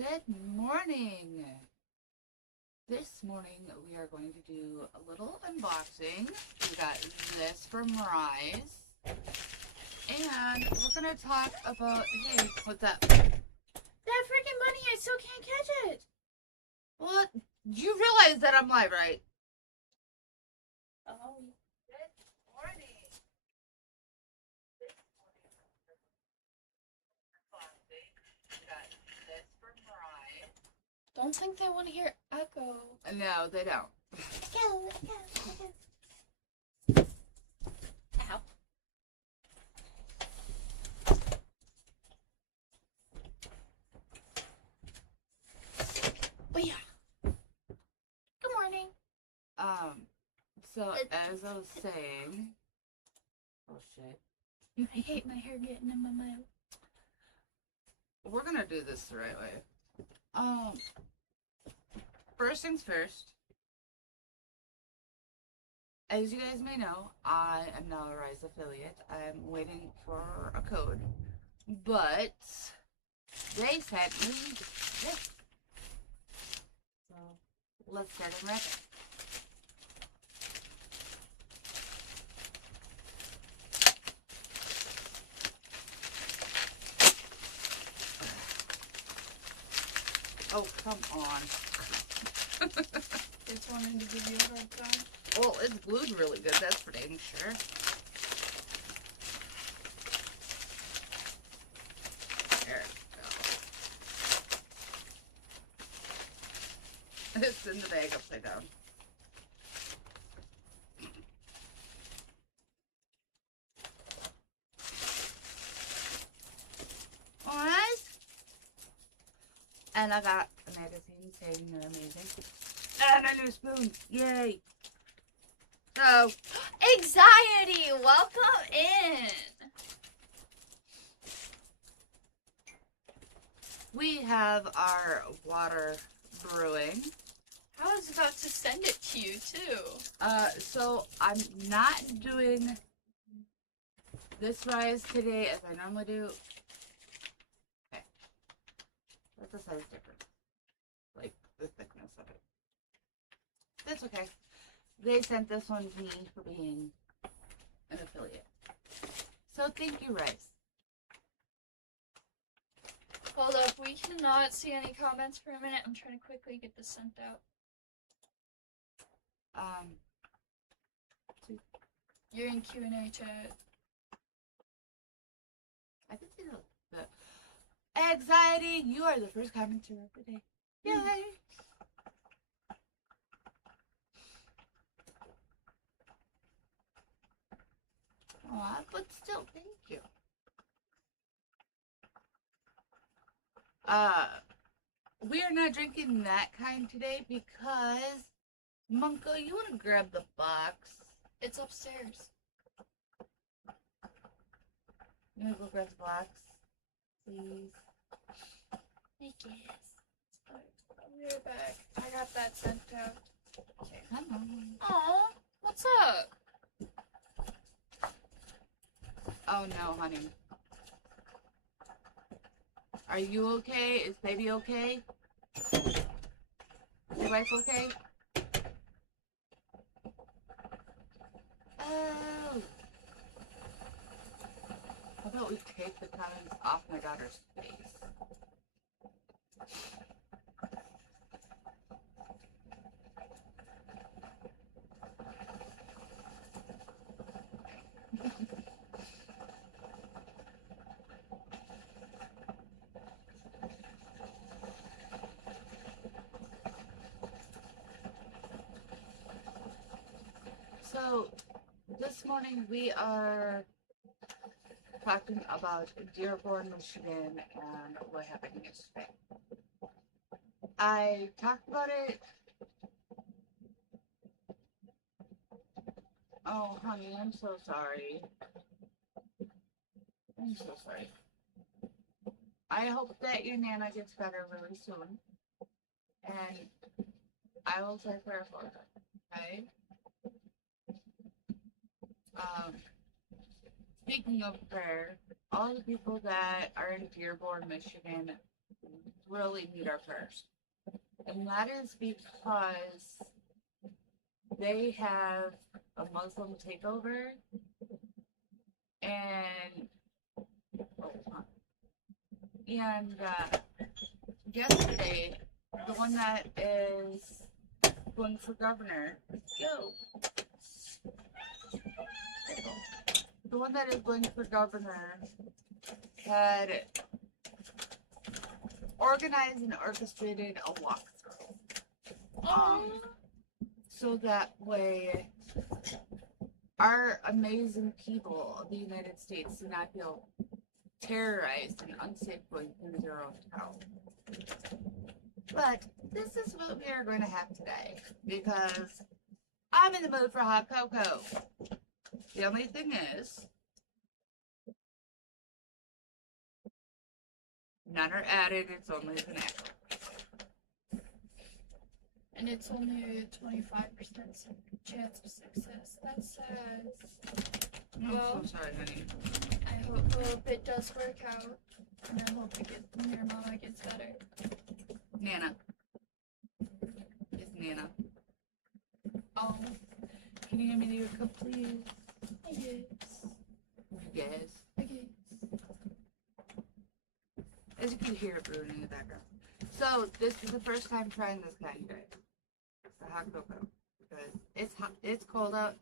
Good morning. This morning we are going to do a little unboxing. We got this from Ryze. And we're going to talk about, hey, what's up? That freaking money, I still can't catch it. Well, you realize that I'm live, right? Oh. Good morning. This morning we got this from Ryze. Don't think they want to hear echo. No, they don't. Go, let's go, let's go. Ow. Oh yeah. Good morning. So as I was saying, oh shit. I hate my hair getting in my mouth. We're gonna do this the right way. First things first. As you guys may know, I am now a Ryze affiliate. I'm waiting for a code, but they sent me this. So let's get it ready. Oh, come on. Just wanted to give you a hard time. Well, it's glued really good, that's for dang sure. There we go. It's in the bag upside down. Alright. And I got a magazine saying they're amazing. And a new spoon. Yay. So, Anxiety, welcome in. we have our water brewing. I was about to send it to you too. So I'm not doing this Ryze today as I normally do. Okay. That's a size difference. Like the thickness of it. That's okay. They sent this one to me for being an affiliate. So thank you, Ryze. Hold up, we cannot see any comments for a minute. I'm trying to quickly get this sent out. You're in Q&A chat. I can see the anxiety. You are the first commenter of the day. Yay! Aw, but still, thank you. We are not drinking that kind today because Monko, you want to grab the box? It's upstairs. You want to go grab the box, please? I guess. I'll be right back. I got that sent out. Okay. Come on. Aw, what's up? Oh no, honey. Are you okay? Is baby okay? Is your wife okay? Oh. How about we take the comments off my daughter's face? So, this morning we are talking about Dearborn, Michigan, and what happened yesterday. I talked about it. Oh, honey, I'm so sorry. I'm so sorry. I hope that your Nana gets better really soon. And I will say prayer for her, okay? Speaking of prayer, all the people that are in Dearborn, Michigan, really need our prayers. And that is because they have a Muslim takeover and yesterday the one that is going for governor, the one that is going for governor had organized and orchestrated a walkthrough. So that way our amazing people of the United States do not feel terrorized and unsafe going through their own town. But this is what we are going to have today because I'm in the mood for hot cocoa. The only thing is, none are added, it's only an echo. And it's only a 25% chance of success. That says, I'm so sorry, honey. I hope it does work out. And I hope your mama gets better. Nana. It's Nana. Oh. Can you give me your cup, please? I guess. Yes. I guess. As you can hear it brewing in the background. So, this is the first time trying this kind, guys. It's the hot cocoa. Because it's hot, it's cold out.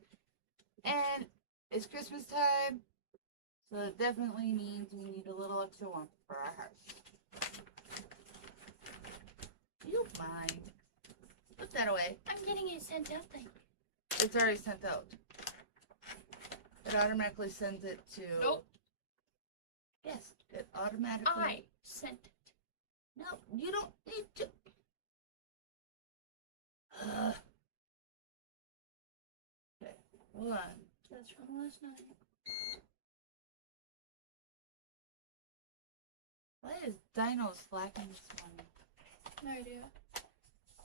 And it's Christmas time. So it definitely means we need a little extra warmth for our hearts. You don't mind. Put that away. I'm getting it sent out, thank you. It's already sent out. It automatically sends it to... Nope. Yes, it automatically... I sent it. No, you don't need to... Okay, hold on. That's from last night. Why is Dino slacking this morning? No idea.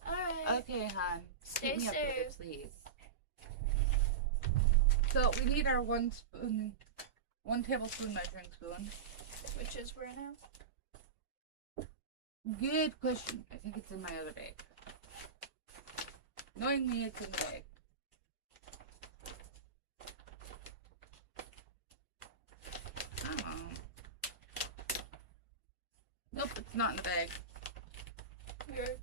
Alright. Okay, hon. Stay Keep me safe. updated, please. So, we need our 1 tablespoon measuring spoon. Which is where now? Good question. I think it's in my other bag. Knowing me, it's in the bag. Come on. Nope, it's not in the bag. Weird.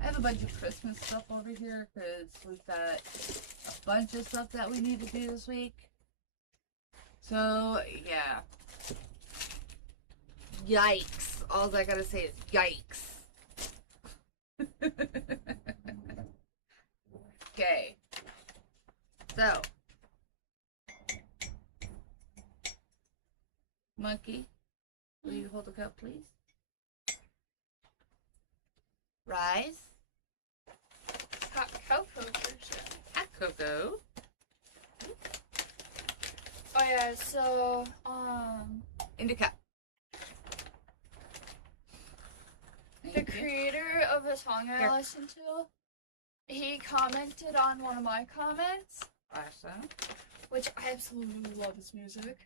I have a bunch of Christmas stuff over here because we've got a bunch of stuff that we need to do this week. So, yeah. Yikes. All I gotta say is yikes. Okay. So. Monkey, will you hold the cup, please? Ryze. Hot cocoa version. Hot cocoa. Oh yeah, so, In the cup. the creator of a song I Here. listened to, he commented on one of my comments, Awesome. which I absolutely love his music.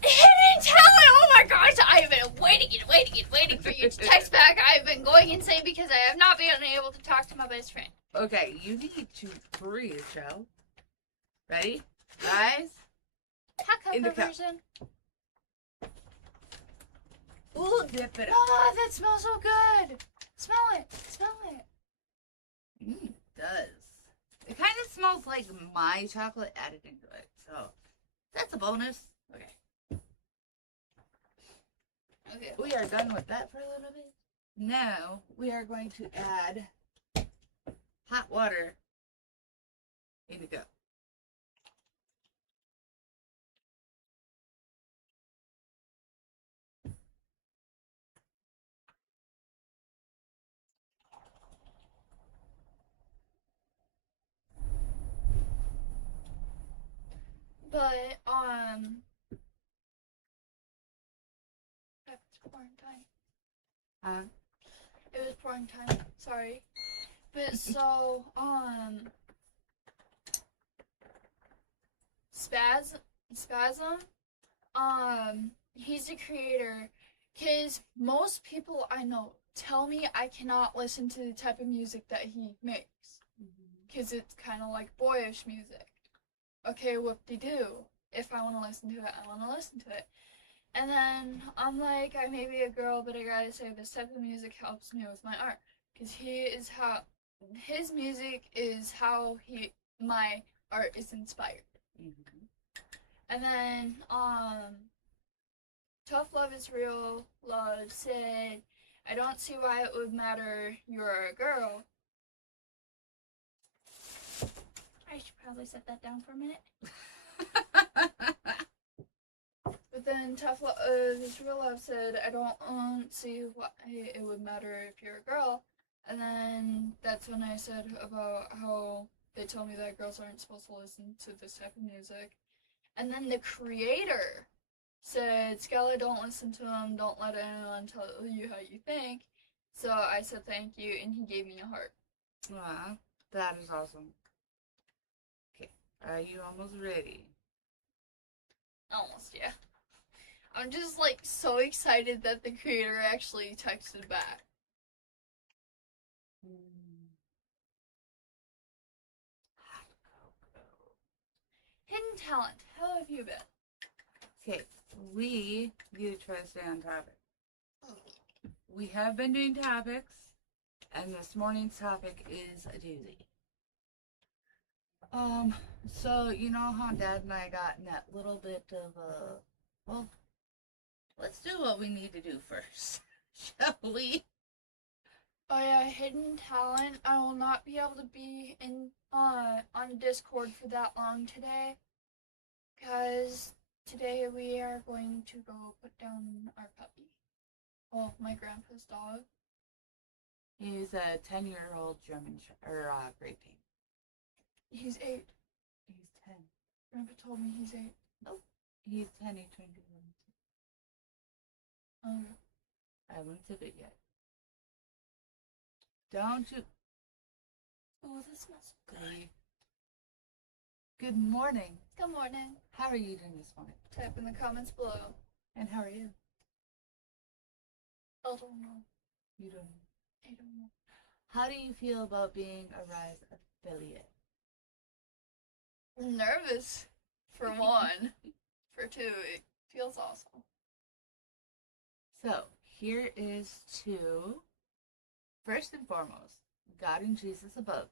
He didn't tell it! Oh my gosh, I have been waiting for you to text back. I've been going insane because I have not been able to talk to my best friend. Okay, you need to breathe, Joe. Ready? Guys? Hot In the cocoa cup. version. Ooh, dip it up. Oh, that smells so good. Smell it. Smell it. It does. It kind of smells like my chocolate added into it. So, that's a bonus. Okay. Okay. We are done with that for a little bit. Now, we are going to add hot water in the cup. But, it's pouring time. Huh? It was pouring time. Sorry. But so, Spasm. He's the creator. Cause most people I know tell me I cannot listen to the type of music that he makes. Cause it's kind of like boyish music. Okay, whoop-de-doo. If I want to listen to it, I want to listen to it. And then I'm like, I may be a girl, but I gotta say this type of music helps me with my art. Cause his music is how my art is inspired. And then, Tough Love is Real Love said, I don't see why it would matter you're a girl. I should probably set that down for a minute. But then Tough Love is Real Love said, I don't see why it would matter if you're a girl. And then that's when I said about how they told me that girls aren't supposed to listen to this type of music. And then the creator said, Skella, don't listen to him. Don't let anyone tell you how you think. So I said thank you, and he gave me a heart. Wow, that is awesome. Okay, are you almost ready? Almost, yeah. I'm just like so excited that the creator actually texted back. Hidden talent. How have you been? Okay, we need to try to stay on topic. We have been doing topics, and this morning's topic is a doozy. So you know how Dad and I got in that little bit of well, let's do what we need to do first, shall we? Oh yeah, hidden talent. I will not be able to be in on Discord for that long today, because today we are going to go put down our puppy. Well, my grandpa's dog. He's a 10-year-old German Great Dane. He's 8. He's 10. Grandpa told me he's 8. Nope, he's 10. He turned 11. Okay. I haven't took it yet. Don't you? Oh, that smells so good. Good morning. Good morning. How are you doing this morning? Type in the comments below. And how are you? I don't know. You don't know. I don't know. How do you feel about being a Ryze affiliate? Nervous, for one. For two, it feels awesome. So, here is to, first and foremost, God and Jesus above.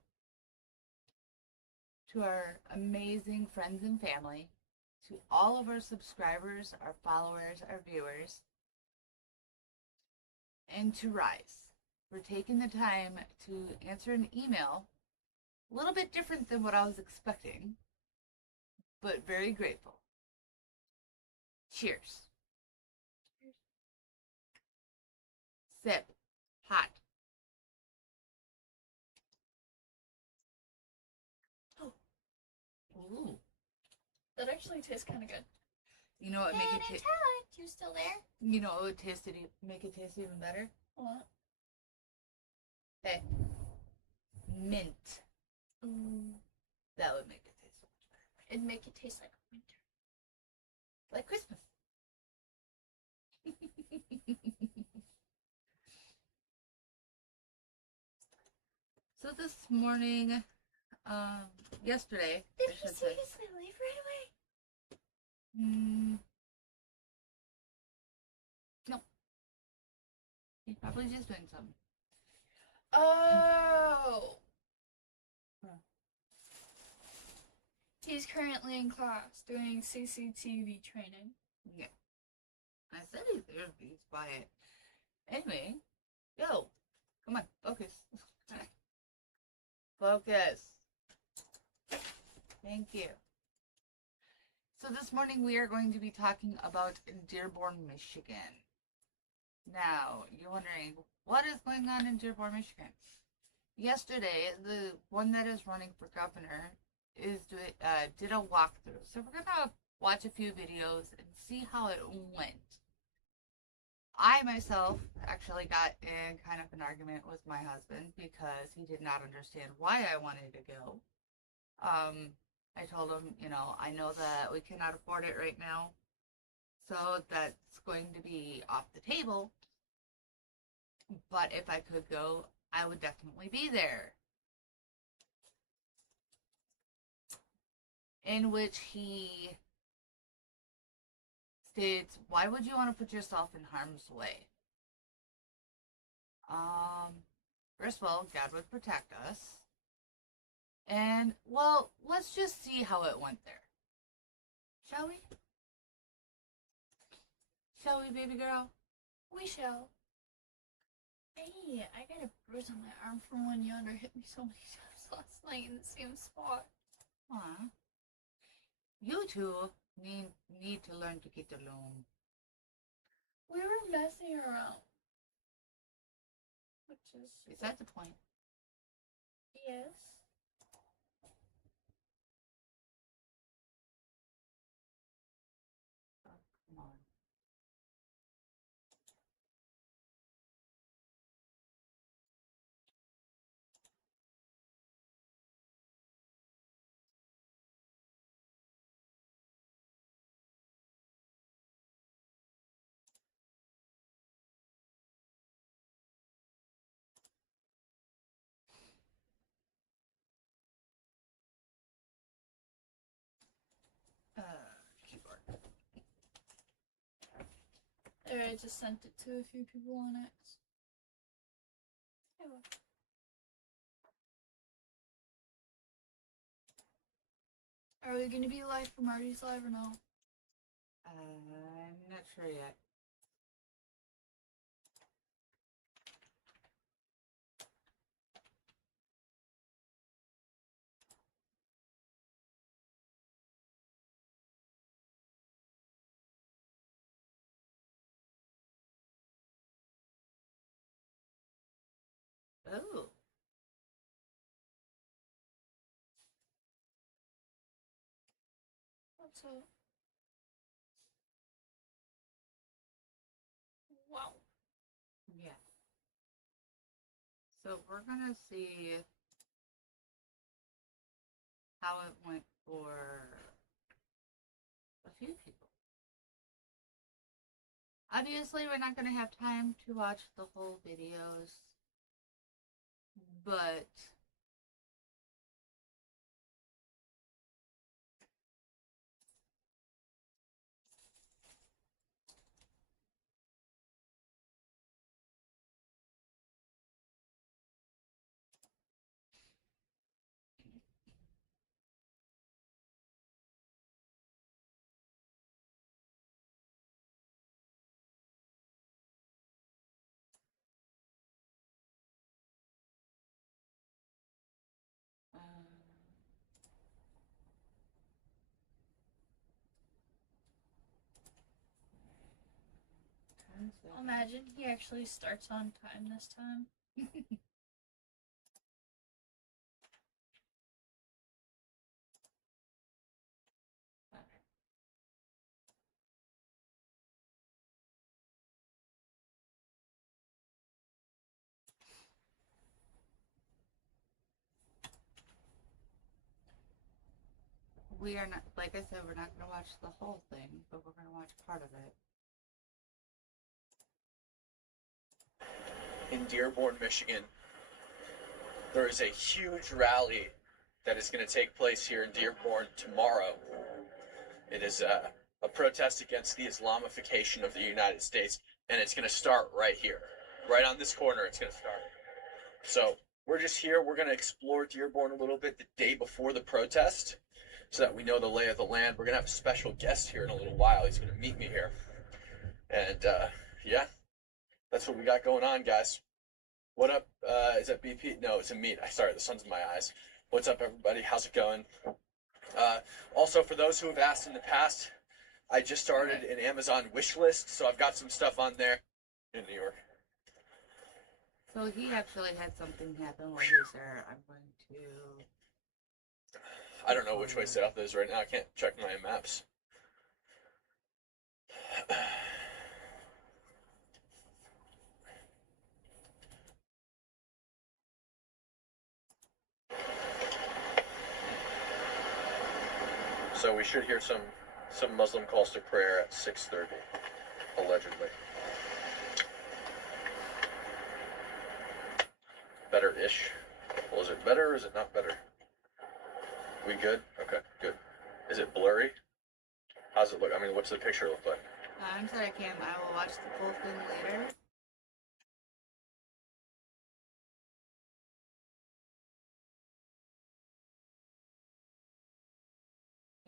To our amazing friends and family. To all of our subscribers, our followers, our viewers. And to Ryze for taking the time to answer an email. A little bit different than what I was expecting, but very grateful. Cheers. Sip. Hot. Oh. Ooh. That actually tastes kind of good. You know what make it taste? You still there? You know what would make it taste even better? What? Hey, mint. Ooh. That would make it taste so much better. It'd make it taste like winter. Like Christmas. So this morning, yesterday, Did I he should say. seriously leave right away? No. He's probably just doing something. Oh. Huh. He's currently in class doing CCTV training. Yeah. I said he's there, he's quiet. Anyway, yo, come on, focus. Focus. Thank you. So this morning we are going to be talking about Dearborn, Michigan. Now, you're wondering, what is going on in Dearborn, Michigan? Yesterday, the one that is running for governor did a walkthrough. So we're going to watch a few videos and see how it went. I myself actually got in kind of an argument with my husband because he did not understand why I wanted to go. I told him, you know, I know that we cannot afford it right now, so that's going to be off the table. But if I could go, I would definitely be there. In which he states, why would you want to put yourself in harm's way? First of all, God would protect us. And, well, let's just see how it went there. Shall we? Shall we, baby girl? We shall. Hey, I got a bruise on my arm from when Yonder hit me so many times last night in the same spot. Aw. You two need to learn to get along. We were messing around. Which is... Besides the point. Yes. Oh, come on. Keyboard. There, I just sent it to a few people on X. Are we gonna be live for Marty's live or no? I'm not sure yet. Oh. What's up? Wow. Yeah. So we're gonna see how it went for a few people. Obviously, we're not gonna have time to watch the whole videos, but Imagine he actually starts on time this time. we are not, like I said, we're not gonna watch the whole thing, but we're gonna watch part of it. In Dearborn, Michigan, there is a huge rally that is going to take place here in Dearborn tomorrow. It is a protest against the Islamification of the United States, and it's going to start right here. Right on this corner, it's going to start. So we're just here. We're going to explore Dearborn a little bit the day before the protest so that we know the lay of the land. We're going to have a special guest here in a little while. He's going to meet me here. And, yeah, that's what we got going on, guys. What up? Is that BP? No, it's a meat. Sorry, the sun's in my eyes. What's up, everybody? How's it going? Also, for those who have asked in the past, I just started an Amazon wish list, so I've got some stuff on there in New York. So he actually had something happen while he was there. I'm going to... I don't know which way south is right now. I can't check my maps. So we should hear some Muslim calls to prayer at 6:30, allegedly. Better-ish. Well, is it better or is it not better? We good? Okay, good. Is it blurry? How's it look? I mean, what's the picture look like? I'm sorry, Cam. I will watch the full thing later.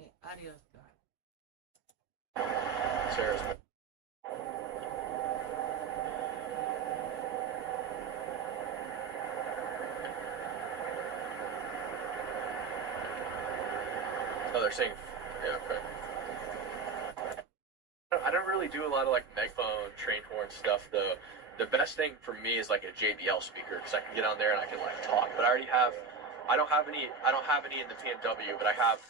Okay, audio's gone. Sarah's. Oh, they're saying, yeah, okay. I don't really do a lot of like megaphone, train horn stuff though. The best thing for me is like a JBL speaker because I can get on there and I can like talk. But I don't have any in the BMW, but I have,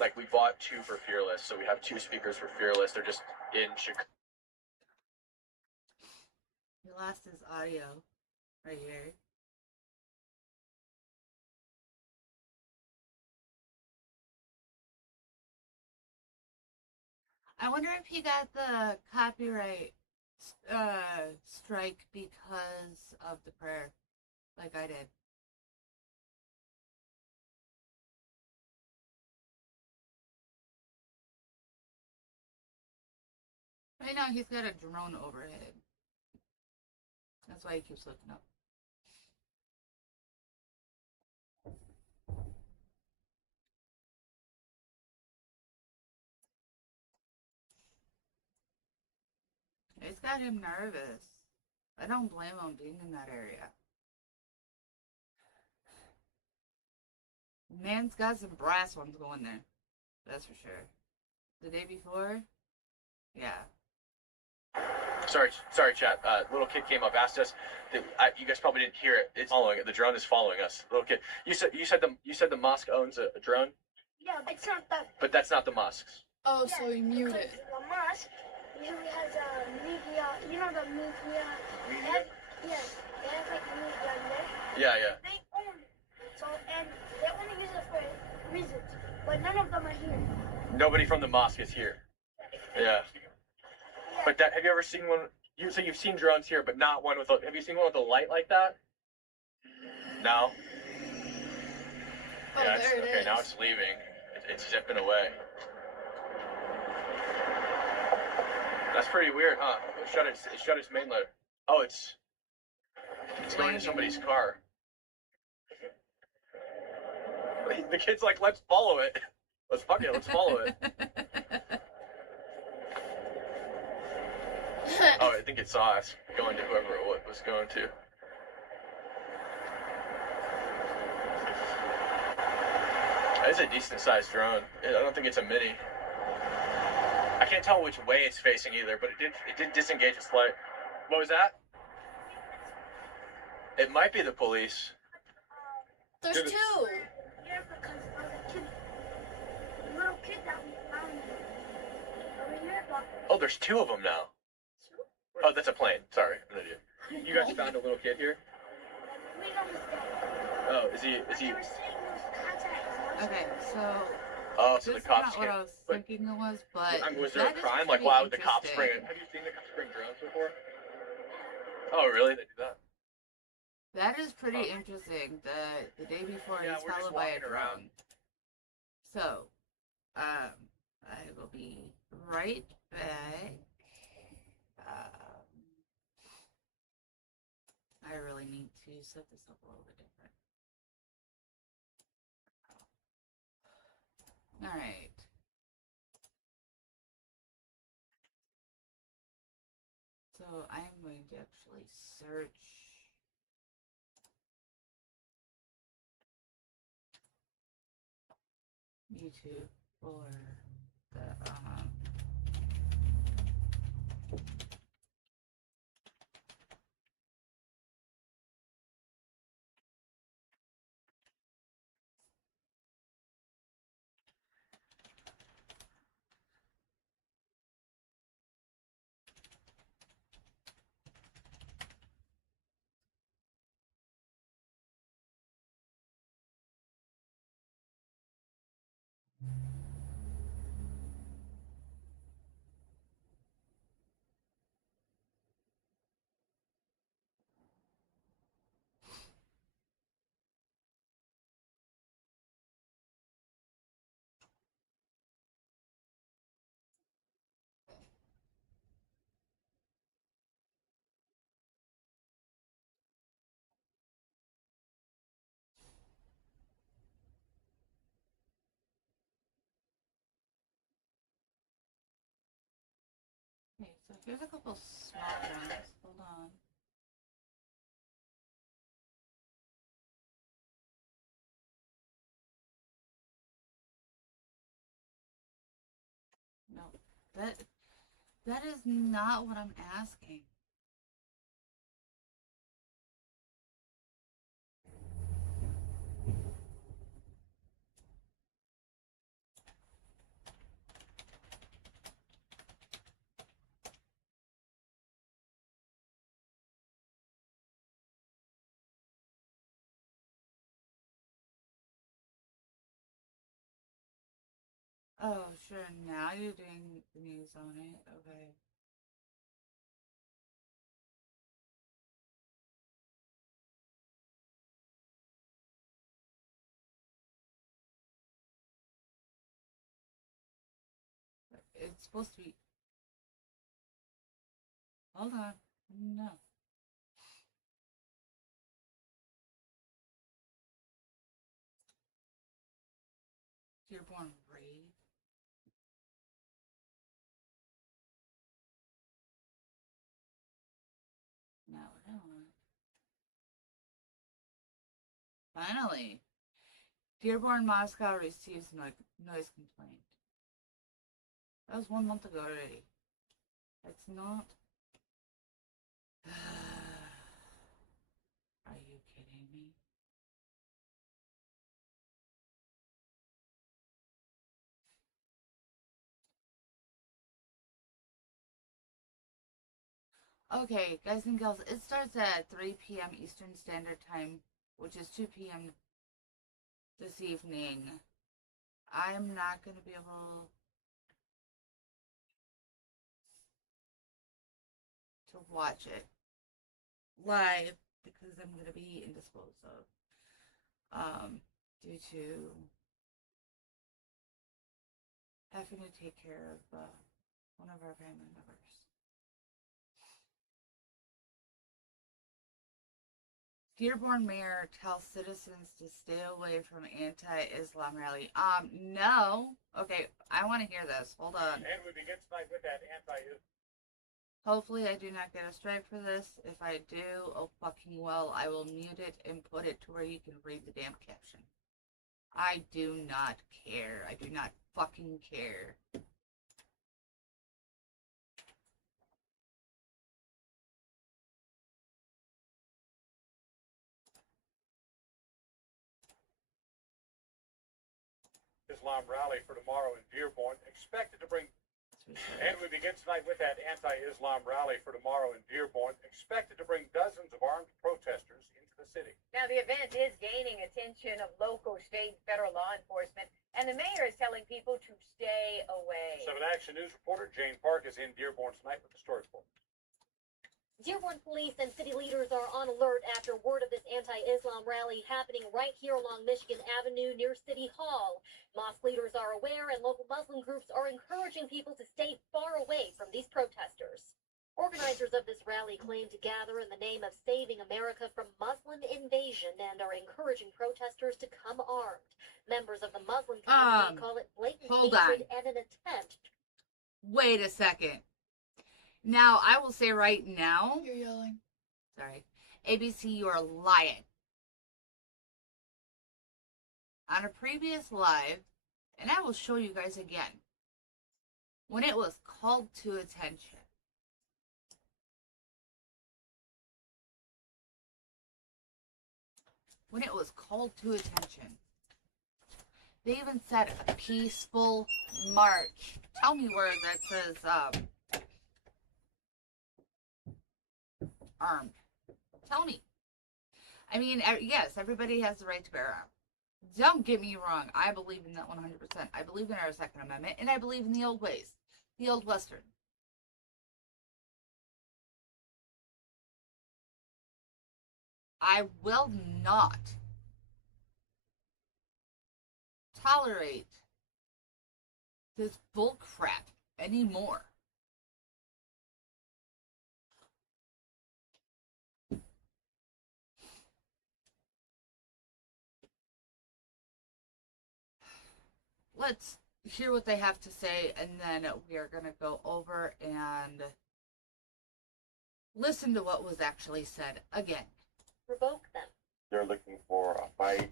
like, we bought 2 for Fearless, so we have 2 speakers for Fearless. They're just in Chicago. He lost his audio right here. I wonder if he got the copyright strike because of the prayer, like I did. Right now he's got a drone overhead. That's why he keeps looking up. It's got him nervous. I don't blame him being in that area. Man's got some brass ones going there. That's for sure. The day before? Yeah. Sorry, chat. Little kid came up, asked us. You guys probably didn't hear it. It's following. The drone is following us. Little kid. You said the mosque owns a drone. Yeah, but it's not that. But that's not the mosque's. Oh, so you mute it. The mosque usually has a media. You know the media. Media? Yes, they have like media in there. Yeah. They own it. So and they only use it for reasons, but none of them are here. Nobody from the mosque is here. Yeah. But have you ever seen one? So you've seen drones here, but not one with a. Have you seen one with a light like that? No. Oh, Yeah, there it okay, is. now it's leaving. It's zipping away. That's pretty weird, huh? It shut its main loader. Oh, it's going to somebody's car. The kid's like, let's follow it. Let's follow it. Oh, I think it saw us going to whoever it was going to. It's a decent sized drone. I don't think it's a mini. I can't tell which way it's facing either, but it did disengage its light. What was that? It might be the police. There's 2. Yeah, because of the kid, the little kid that we found over here. But Oh, there's 2 of them now. Oh, that's a plane. Sorry, I'm an idiot. You guys found a little kid here? we know he's dead. Oh, is he? They were saying those contacts. Okay, so Oh, so this the is cops not what came. I was But thinking it was, but was there a that is crime? Like, pretty why would the cops bring interesting. it? Have you seen the cops bring drones before? Oh, really? They do that? That is pretty interesting. The day before Yeah, he's we're just followed by a walking around. drone. So, I will be right back. I really need to set this up a little bit different. All right. So I'm going to actually search YouTube for the Here's a couple small ones. Hold on. No, that is not what I'm asking. Oh, sure. Now you're doing the news on it. Okay. It's supposed to be. Hold on. No. Dearborn Raid. No, I don't want. Finally, Dearborn Moscow receives noise complaint. That was 1 month ago already. That's not. Are you kidding me? Okay, guys and girls, it starts at 3 p.m. Eastern Standard Time, which is 2 p.m. this evening. I'm not going to be able to watch it live because I'm going to be indisposed of due to having to take care of one of our family members. Dearborn mayor tells citizens to stay away from anti-Islam rally. No. Okay, I want to hear this. Hold on. And we begin tonight with that anti-Islam. Hopefully I do not get a strike for this. If I do, oh fucking well, I will mute it and put it to where you can read the damn caption. I do not care. I do not fucking care. Islam rally for tomorrow in Dearborn, expected to bring. And we begin tonight with that anti-Islam rally for tomorrow in Dearborn, expected to bring dozens of armed protesters into the city. Now, the event is gaining attention of local, state, and federal law enforcement, and the mayor is telling people to stay away. 7 Action News reporter Jane Park is in Dearborn tonight with the story for us. Dearborn police and city leaders are on alert after word of this anti-Islam rally happening right here along Michigan Avenue near City Hall. Mosque leaders are aware, and local Muslim groups are encouraging people to stay far away from these protesters. Organizers of this rally claim to gather in the name of saving America from Muslim invasion and are encouraging protesters to come armed. Members of the Muslim community call it blatant hatred and an attempt. Wait a second. Now, I will say right now. You're yelling. Sorry. ABC, you are lying. On a previous live, and I will show you guys again, when it was called to attention. When it was called to attention. They even said a peaceful march. Tell me where that says, armed. Tell me. I mean, yes, everybody has the right to bear arms. Don't get me wrong. I believe in that 100%. I believe in our Second Amendment, and I believe in the old ways. The old Western. I will not tolerate this bull crap anymore. Let's hear what they have to say, and then we are going to go over and listen to what was actually said again. Revoke them. They're looking for a fight.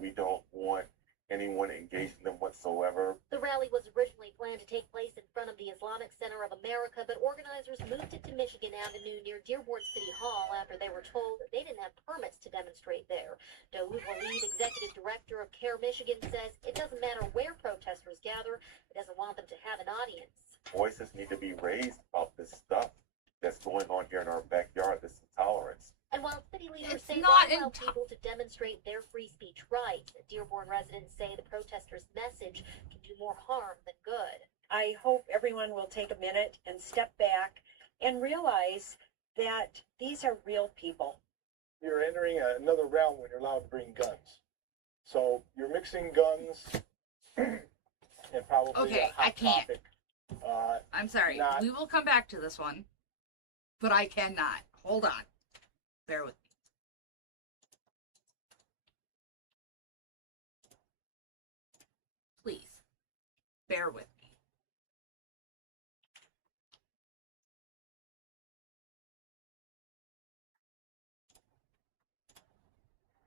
We don't want anyone engaging them whatsoever. The rally was originally planned to take place in front of the Islamic Center of America, but organizers moved it to Michigan Avenue near Dearborn City Hall after they were told they didn't have permits to demonstrate there. Daoud Walid, executive director of CARE Michigan, says it doesn't matter where protesters gather, it doesn't want them to have an audience. Voices need to be raised about this stuff that's going on here in our backyard, this intolerance. And while city leaders It's say not they allow people to demonstrate their free speech rights, Dearborn residents say the protesters' message can do more harm than good. I hope everyone will take a minute and step back and realize that these are real people. You're entering another realm when you're allowed to bring guns. So you're mixing guns and probably Okay, a hot I can't. topic. I'm sorry. Not- We will come back to this one. But I cannot. Hold on. Bear with me. Please. Bear with me.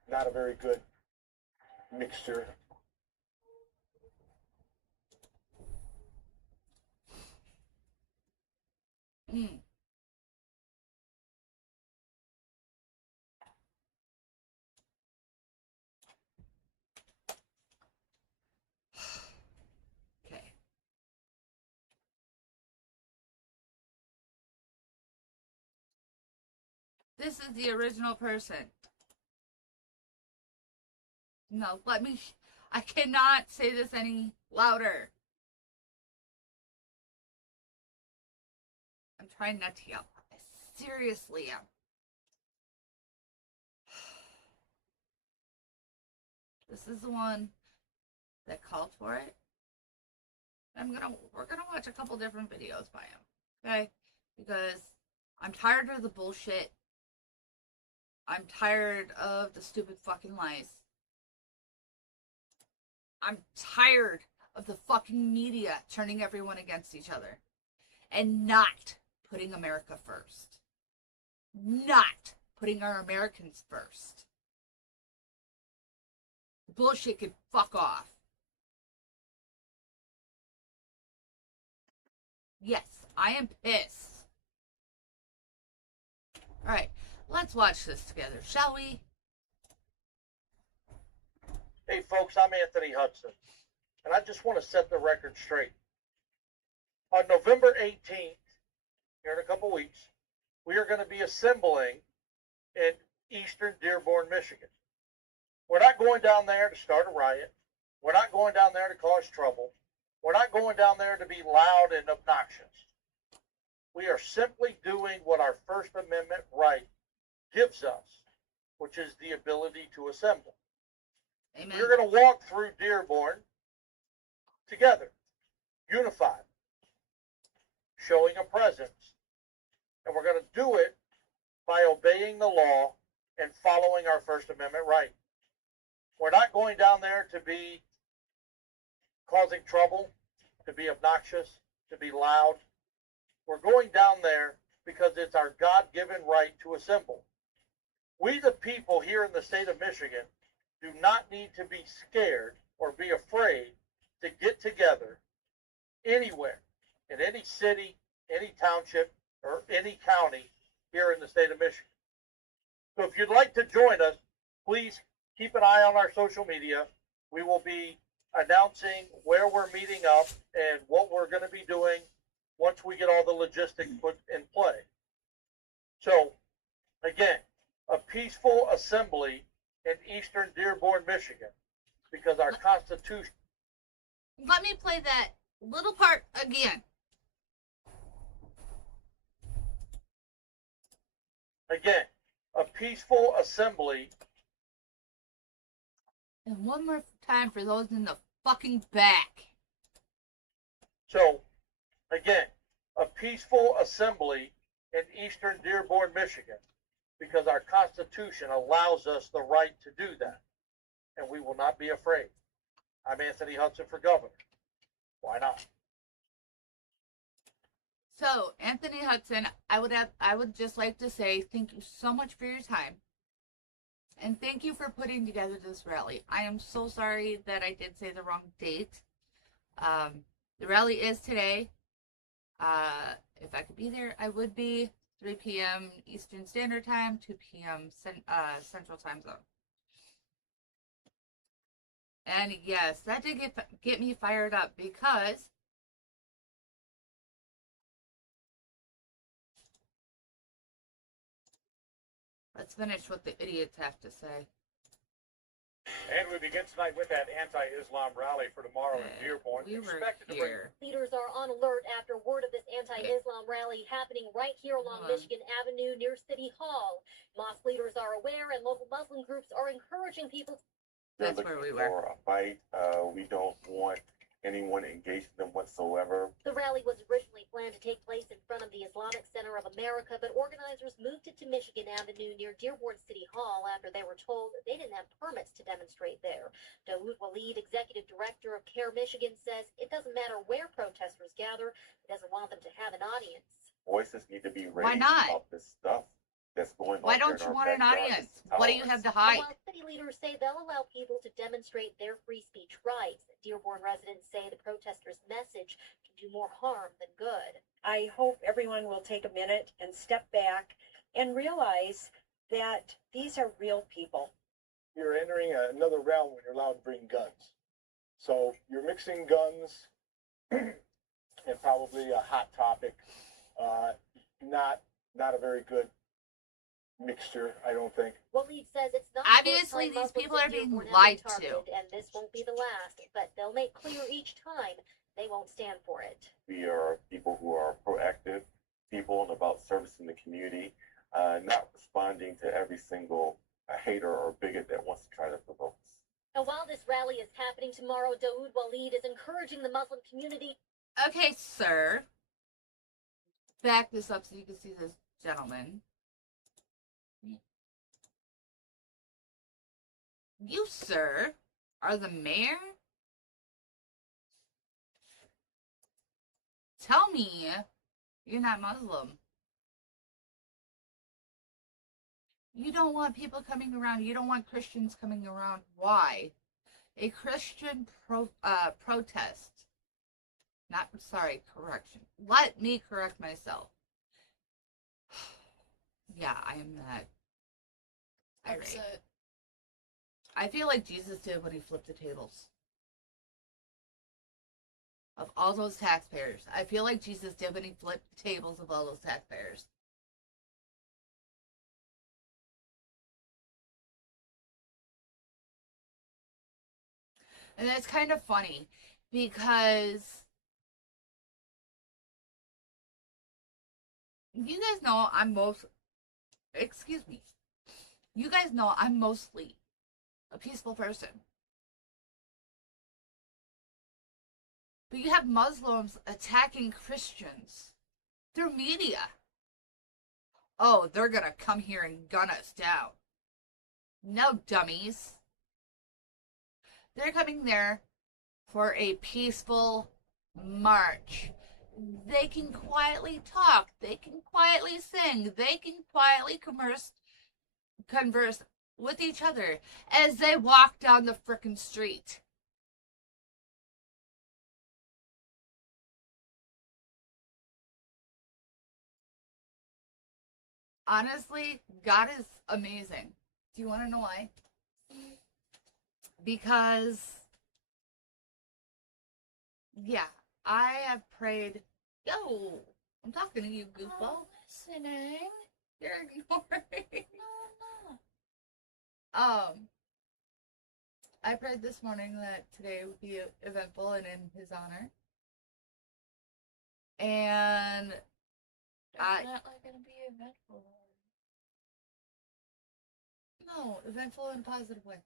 Not a very good mixture. Mm. Okay. This is the original person. No, let me. I cannot say this any louder. I'm trying not to yell. I seriously am. This is the one that called for it. We're gonna watch a couple different videos by him, okay? Because I'm tired of the bullshit. I'm tired of the stupid fucking lies. I'm tired of the fucking media turning everyone against each other and not putting America first. Not putting our Americans first. The bullshit could fuck off. Yes, I am pissed. Alright, let's watch this together, shall we? Hey folks, I'm Anthony Hudson, and I just want to set the record straight. On November 18th, here in a couple weeks, we are going to be assembling in eastern Dearborn, Michigan. We're not going down there to start a riot. We're not going down there to cause trouble. We're not going down there to be loud and obnoxious. We are simply doing what our First Amendment right gives us, which is the ability to assemble. Amen. We're going to walk through Dearborn together, unified, showing a presence. And we're going to do it by obeying the law and following our First Amendment right. We're not going down there to be causing trouble, to be obnoxious, to be loud. We're going down there because it's our God-given right to assemble. We, the people here in the state of Michigan, do not need to be scared or be afraid to get together anywhere, in any city, any township, or any county here in the state of Michigan. So if you'd like to join us, please keep an eye on our social media. We will be announcing where we're meeting up and what we're going to be doing once we get all the logistics put in play. So, again, a peaceful assembly in eastern Dearborn, Michigan, because our Constitution... Let me play that little part again. Again, a peaceful assembly. And one more time for those in the fucking back. So, again, a peaceful assembly in eastern Dearborn, Michigan, because our Constitution allows us the right to do that. And we will not be afraid. I'm Anthony Hudson for governor. Why not? So, Anthony Hudson, I would just like to say thank you so much for your time. And thank you for putting together this rally. I am so sorry that I did say the wrong date. The rally is today. If I could be there, I would be. 3 p.m. Eastern Standard Time, 2 p.m. Central Time Zone. And yes, that did get me fired up because let's finish what the idiots have to say. And we begin tonight with that anti-Islam rally for tomorrow in Dearborn. We were Expected to here. Leaders are on alert after word of this anti-Islam rally happening right here along Michigan Avenue near City Hall. Mosque leaders are aware and local Muslim groups are encouraging people. That's where we were. For a fight. We don't want anyone engaged in them whatsoever. The rally was originally planned to take place in front of the Islamic Center of America, but organizers moved it to Michigan Avenue near Dearborn City Hall after they were told they didn't have permits to demonstrate there. Dawood-Walid, executive director of CARE Michigan, says it doesn't matter where protesters gather, he doesn't want them to have an audience. Voices need to be raised Why not? about this stuff that's going on. Why don't you want an audience? What do you have to hide? While city leaders say they'll allow people to demonstrate their free speech rights, Dearborn residents say the protesters' message can do more harm than good. I hope everyone will take a minute and step back and realize that these are real people. You're entering another realm when you're allowed to bring guns. So you're mixing guns and probably a hot topic. Not a very good mixture, I don't think. Walid says it's not Obviously, the first these time people are being Muslims in Dearborn have lied been to. targeted, and this won't be the last, but they'll make clear each time they won't stand for it. We are people who are proactive people and about servicing the community, not responding to every single hater or bigot that wants to try to provoke us. And while this rally is happening tomorrow, Dawood-Walid is encouraging the Muslim community. Okay, sir. Back this up so you can see this gentleman. You, sir, are the mayor? Tell me you're not Muslim. You don't want people coming around. You don't want Christians coming around. Why? A Christian protest. Correction. Let me correct myself. Yeah, I am that irate. Upset. I feel like Jesus did when he flipped the tables. Of all those taxpayers. I feel like Jesus did when he flipped the tables of all those taxpayers. And that's kind of funny because you guys know you guys know I'm mostly a peaceful person. But you have Muslims attacking Christians through media. Oh, they're gonna come here and gun us down. No, dummies. They're coming there for a peaceful march. They can quietly talk. They can quietly sing. They can quietly converse with each other as they walk down the frickin' street. Honestly, God is amazing. Do you want to know why? Because, yeah, I have prayed. Yo, I'm talking to you, goofball. Listening. You're ignoring. No. I prayed this morning that today would be eventful and in his honor. And It's not like gonna be eventful. No, eventful in a positive way.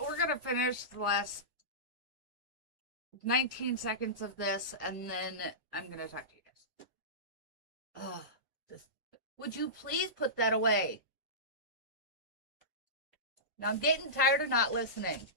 We're gonna finish the last 19 seconds of this, and then I'm gonna talk to you guys. Would you please put that away? Now I'm getting tired of not listening.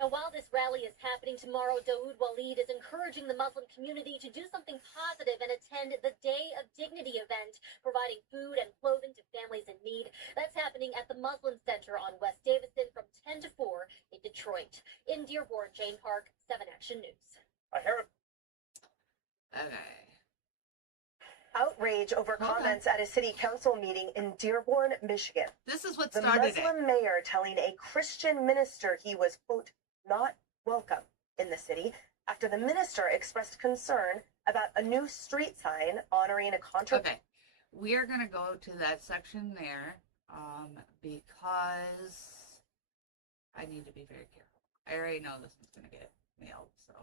And while this rally is happening tomorrow, Daoud Walid is encouraging the Muslim community to do something positive and attend the Day of Dignity event, providing food and clothing to families in need. That's happening at the Muslim Center on West Davison from 10 to 4 in Detroit. In Dearborn, Jane Park, 7 Action News. I hear it. Okay. Outrage over comments at a city council meeting in Dearborn, Michigan. This is what The started Muslim mayor telling a Christian minister he was, quote, not welcome in the city after the minister expressed concern about a new street sign honoring a controversy. Okay. We're going to go to that section there because I need to be very careful. I already know this one's going to get mailed, so.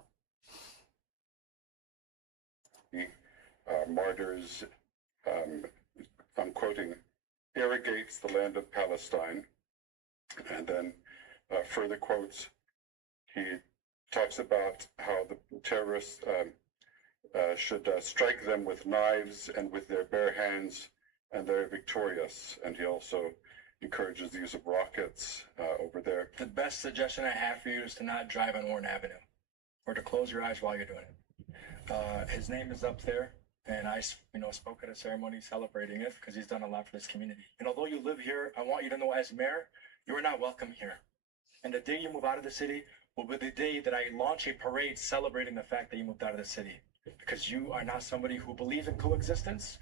Martyrs, I'm quoting, irrigates the land of Palestine. And then further quotes, he talks about how the terrorists should strike them with knives and with their bare hands, and they're victorious. And he also encourages the use of rockets over there. The best suggestion I have for you is to not drive on Warren Avenue, or to close your eyes while you're doing it. His name is up there, and I, spoke at a ceremony celebrating it because he's done a lot for this community. And although you live here, I want you to know as mayor, you are not welcome here. And the day you move out of the city will be the day that I launch a parade celebrating the fact that you moved out of the city. Because you are not somebody who believes in coexistence.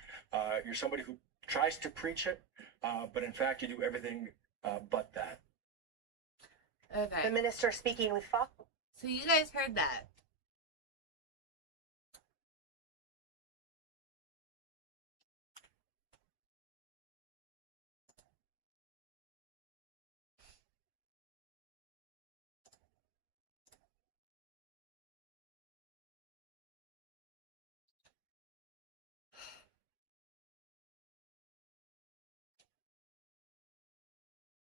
You're somebody who tries to preach it, but in fact you do everything but that. Okay. The minister speaking with Fox. So you guys heard that.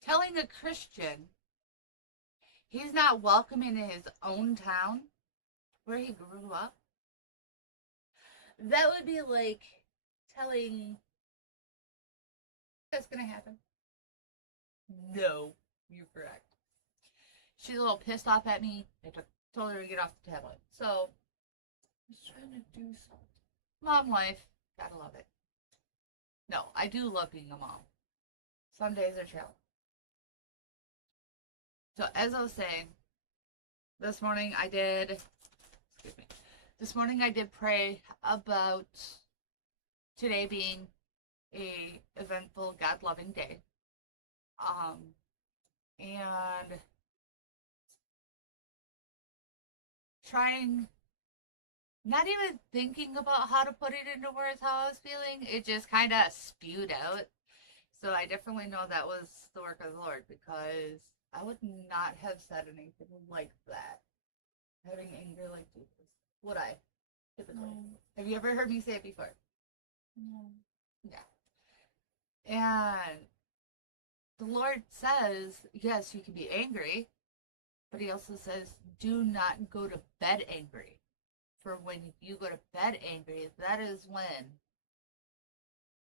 Telling a Christian he's not welcome in his own town where he grew up. That would be like telling that's gonna happen. No, you're correct. She's a little pissed off at me. I told her to get off the tablet. So I was trying to do something. Mom life. Gotta love it. No, I do love being a mom. Some days are challenging. So as I was saying, this morning I did pray about today being a eventful, God-loving day. And trying, not even thinking about how to put it into words how I was feeling, it just kind of spewed out. So I definitely know that was the work of the Lord, because I would not have said anything like that. Having anger like Jesus. Would I? Typically. No. Have you ever heard me say it before? No. Yeah. And the Lord says, yes, you can be angry, but he also says, do not go to bed angry. For when you go to bed angry, that is when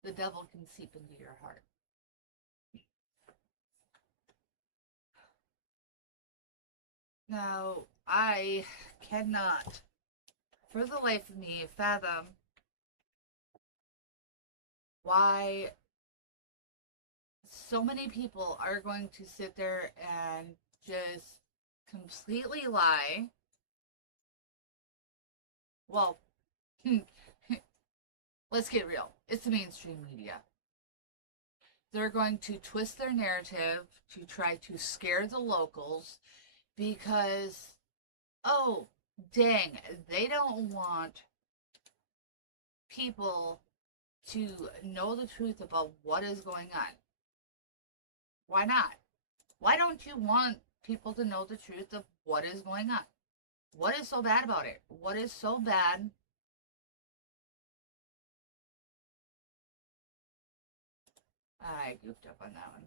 the devil can seep into your heart. Now, I cannot, for the life of me, fathom why so many people are going to sit there and just completely lie. Well, let's get real. It's the mainstream media. They're going to twist their narrative to try to scare the locals because, oh, dang, they don't want people to know the truth about what is going on. Why not? Why don't you want people to know the truth of what is going on? What is so bad about it? What is so bad? I goofed up on that one.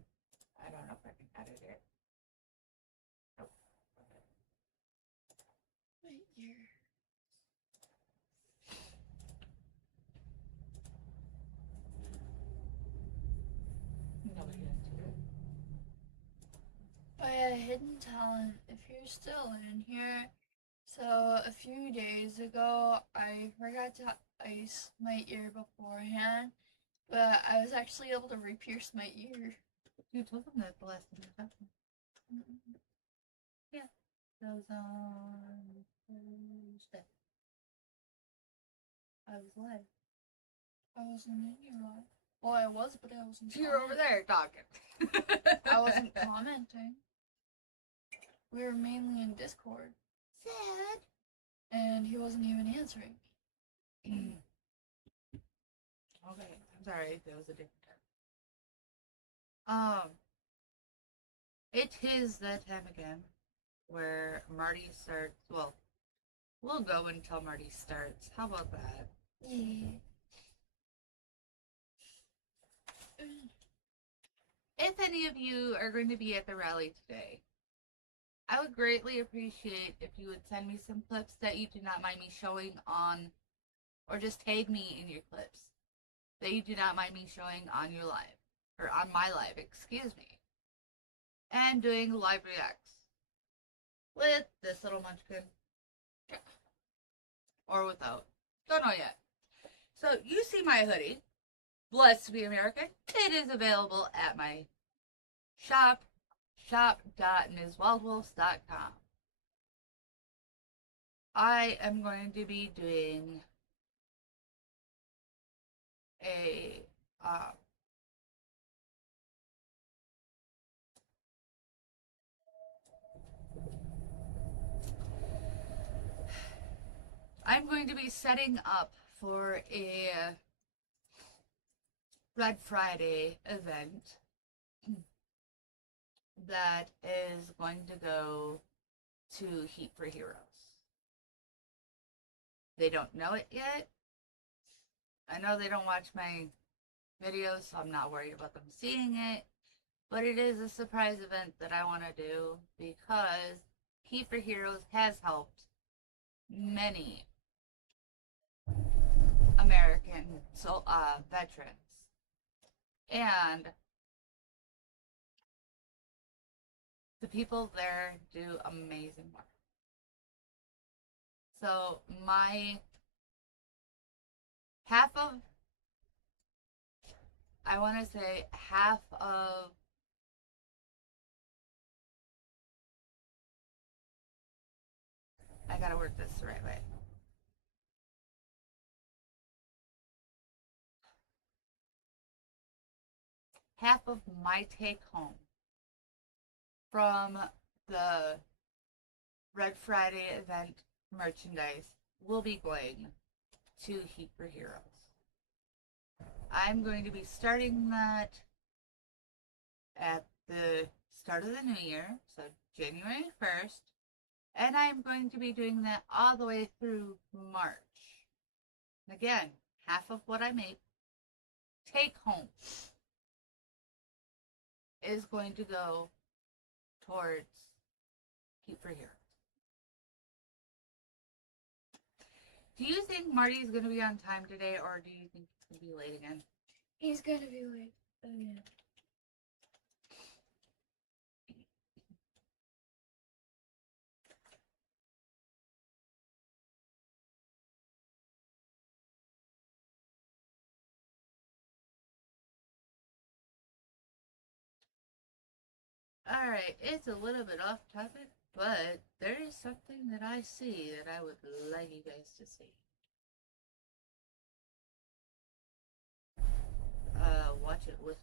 I don't know if I can edit it. Nope. Right here. if you're still in here, so a few days ago, I forgot to ice my ear beforehand, but I was actually able to re-pierce my ear. You told them that the last time you talked to them. Yeah. That was on Thursday. I was live. I wasn't in your live. Well, I was, but I wasn't. You're over there talking. I wasn't commenting. We were mainly in Discord. Sad. And he wasn't even answering. Okay, I'm sorry. That was a different time. It is that time again where Marty starts. Well, we'll go until Marty starts. How about that? Yeah. If any of you are going to be at the rally today, I would greatly appreciate if you would send me some clips that you do not mind me showing on, or just tag me in your clips that you do not mind me showing on your live, or on my live, excuse me, and doing live reacts with this little munchkin, or without, don't know yet. So you see my hoodie, Blessed to be American. It is available at my shop, shop.mrz-wild-wolf.com. I am going to be doing a I'm going to be setting up for a Red Friday event that is going to go to Heat for Heroes. They don't know it yet. I know they don't watch my videos, so I'm not worried about them seeing it. But it is a surprise event that I want to do because Heat for Heroes has helped many American veterans. And the people there do amazing work. So my half of I gotta work this the right way. Half of my take home from the Red Friday event merchandise will be going to Heat for Heroes. I'm going to be starting that at the start of the new year, so January 1st, and I'm going to be doing that all the way through March. And again, half of what I make take home is going to go towards Heat for Heroes. Do you think Marty's going to be on time today, or do you think he's going to be late again? He's going to be late again. Alright, it's a little bit off topic, but there is something that I see that I would like you guys to see. Watch it with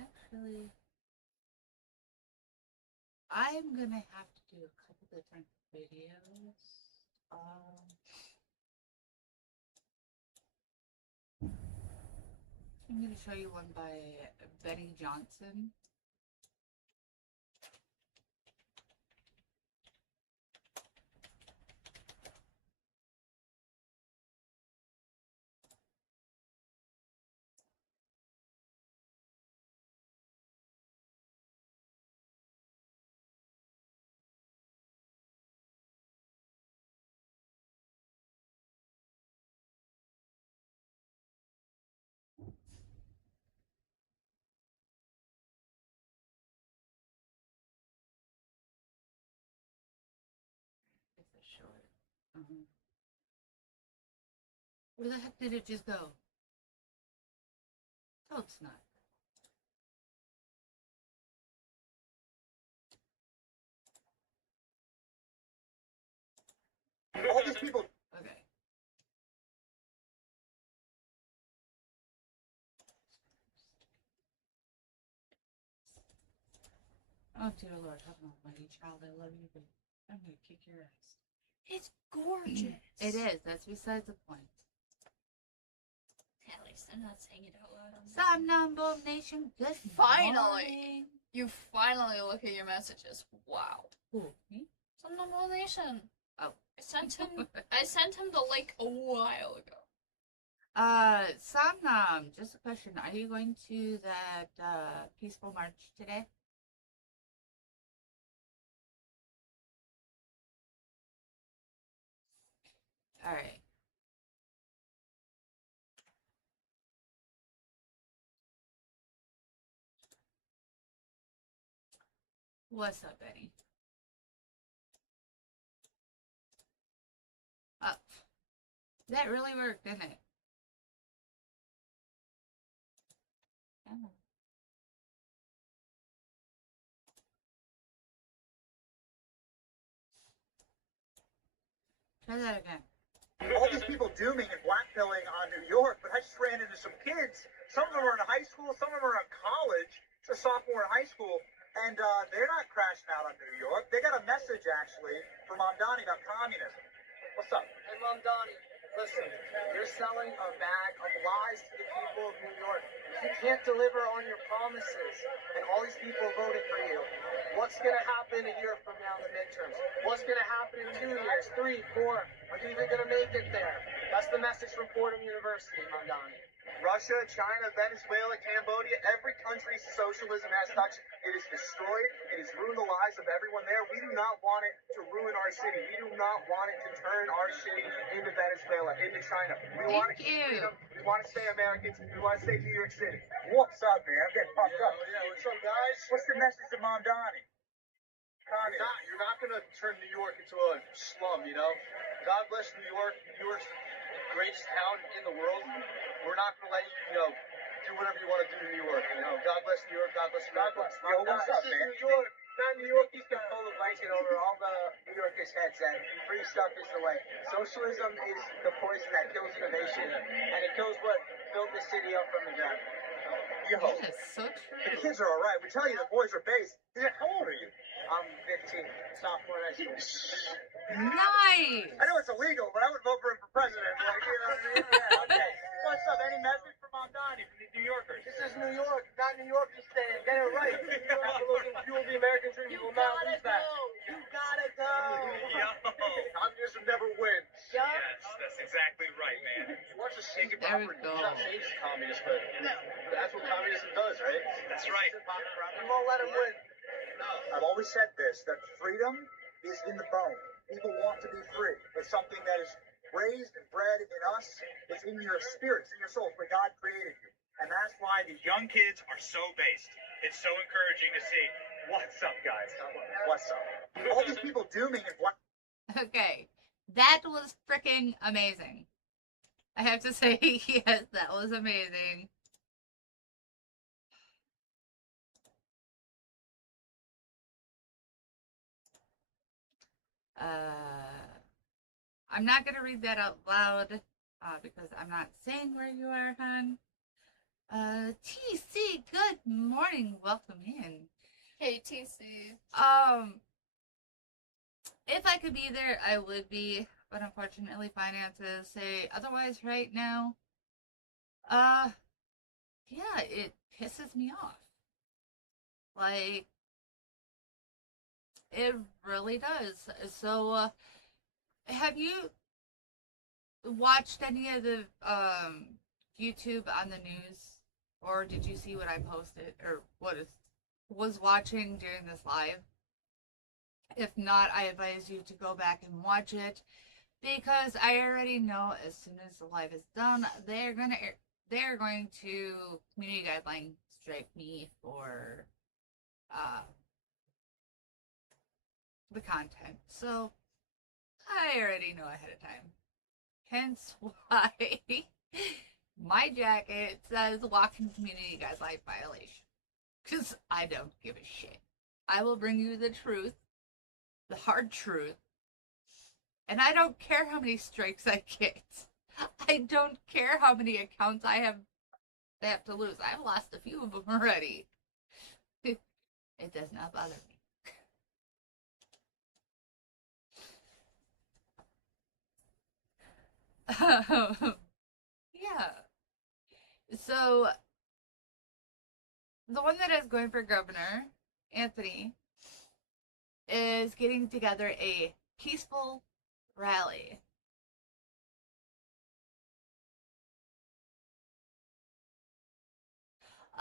actually, I'm gonna have to do a couple different videos. I'm gonna show you one by Betty Johnson. Where the heck did it just go? Oh, it's not. All these people. Okay. Oh dear Lord, have an almighty child, I love you, but I'm gonna kick your ass. It's gorgeous. It is. That's besides the point. At least I'm not saying it out loud. Some number nation. Good Finally, morning. you finally look at your messages. Wow. Who? Me? Some number nation. Oh. I sent him. I sent him the link a while ago. Sam, just a question. Are you going to that peaceful march today? All right. What's up, Benny? That really worked, didn't it? Oh. Try that again. All these people dooming and blackpilling on New York, but I just ran into some kids. Some of them are in high school, some of them are in college. It's a sophomore in high school, and they're not crashing out on New York. They got a message, actually, from Mamdani about communism. What's up? Hey, Mamdani, listen, you're selling a bag of lies to the people of New York. You can't deliver on your promises, and all these people voted for you. What's going to happen a year from now in the midterms? What's going to happen in 2 years, 3, 4? Are you even going to make it there? That's the message from Fordham University, Mamdani. Russia, China, Venezuela, Cambodia, every country's socialism has touched. It has destroyed, it has ruined the lives of everyone there. We do not want it to ruin our city. We do not want it to turn our city into Venezuela, into China. We want to keep freedom. We want to stay Americans. We want to stay New York City. What's up, man? I'm getting pumped up. Yeah, what's up, guys? What's the message to Mamdani? You're not going to turn New York into a slum, you know? God bless New York. New York's the greatest town in the world. We're not going to let you, do whatever you want to do to New York, you know? God bless New York. God bless America. God bless. Yo, what's up, man? New York. Not New York, he's going to pull a blanket over all the New Yorkers' heads that free stuff is the way. Socialism is the poison that kills innovation, and it kills what built the city up from the ground. Yo, That is so the true. kids are all right. We tell you the boys are based. How old are you? I'm 15, sophomore in high school. Nice. I know it's illegal, but I would vote for him for president. Like, you know what I mean? Yeah, okay. What's up? Any message from Mamdani, from the New Yorkers? This is New York, not New York to stay in. Get it right. Capitalism fueled the American dream. You will not lose that. You gotta go. Yo, communism never wins. Yes, that's exactly right, man. He wants to shake it There we go. He's not saying he's communist, but that's what communism does, right? That's right. We won't let him win. I've always said this, that freedom is in the bone. People want to be free. It's something that is raised and bred in us. It's in your spirit, it's in your soul, where God created you. And that's why the young kids are so based. It's so encouraging to see. What's up, guys? What's up? All these people dooming and black. Okay. That was freaking amazing. I have to say, yes, that was amazing. I'm not going to read that out loud because I'm not saying where you are, hon. TC, good morning. Welcome in. Hey, TC. If I could be there, I would be, but unfortunately finances say otherwise right now. Yeah, it pisses me off. Like, it really does. So, have you watched any of the YouTube on the news, or did you see what I posted, or was watching during this live? If not, I advise you to go back and watch it, because I already know as soon as the live is done, they're going to community guideline strike me for the content. So I already know ahead of time. Hence why my jacket says walking community guideline violation. Because I don't give a shit. I will bring you the truth, the hard truth, and I don't care how many strikes I get. I don't care how many accounts they have to lose. I've lost a few of them already. It does not bother me. Yeah. So, the one that is going for governor, Anthony, is getting together a peaceful rally.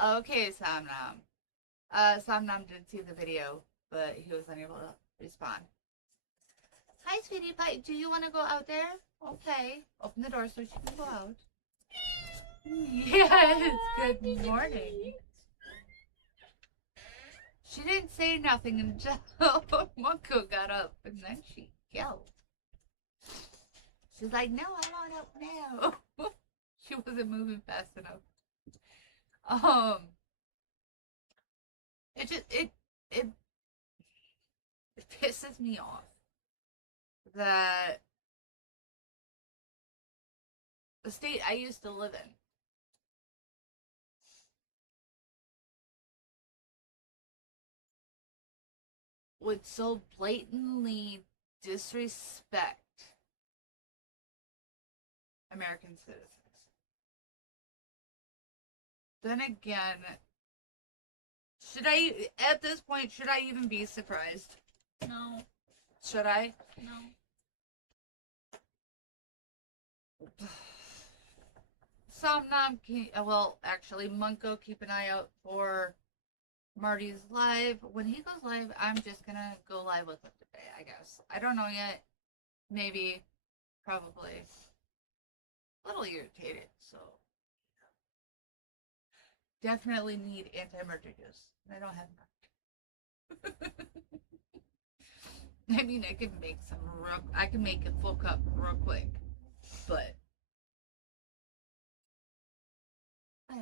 Okay, Samnam. Samnam did see the video, but he was unable to respond. Hi, sweetie pie. Do you want to go out there? Okay. Open the door so she can go out. Yes, good morning. She didn't say nothing until Monko got up, and then she yelled. She's like, no, I want out now. She wasn't moving fast enough. It pisses me off that the state I used to live in would so blatantly disrespect American citizens. Then again, at this point, should I even be surprised? No. Should I? No. Somnam, well, actually, Munko, keep an eye out for Marty's live. When he goes live, I'm just gonna go live with him today, I guess. I don't know yet. Maybe. Probably. A little irritated, so. Definitely need anti-murder juice. I don't have none. I mean, I can make I can make a full cup real quick, but I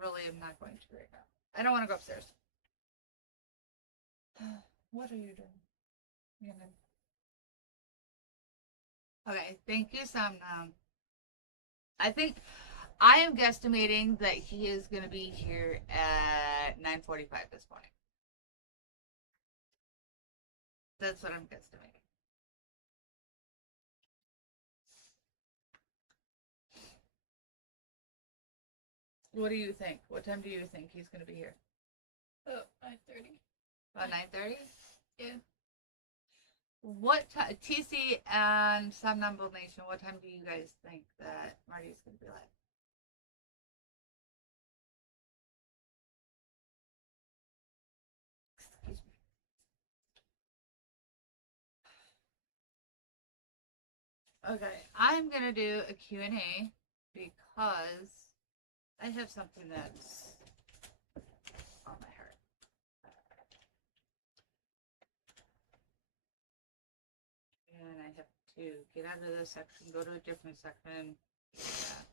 really am not going to right now. I don't want to go upstairs. What are you doing? Okay, thank you, Samnam. I think I am guesstimating that he is going to be here at 9:45 this morning. That's what I'm guesstimating. What do you think? What time do you think he's going to be here? 9:30. About 9:30? Yeah. What time, TC and Somnambule Nation, what time do you guys think that Marty's going to be live? Excuse me. Okay, I'm going to do a Q&A because I have something that's on my heart. And I have to get out of this section, go to a different section. Yeah.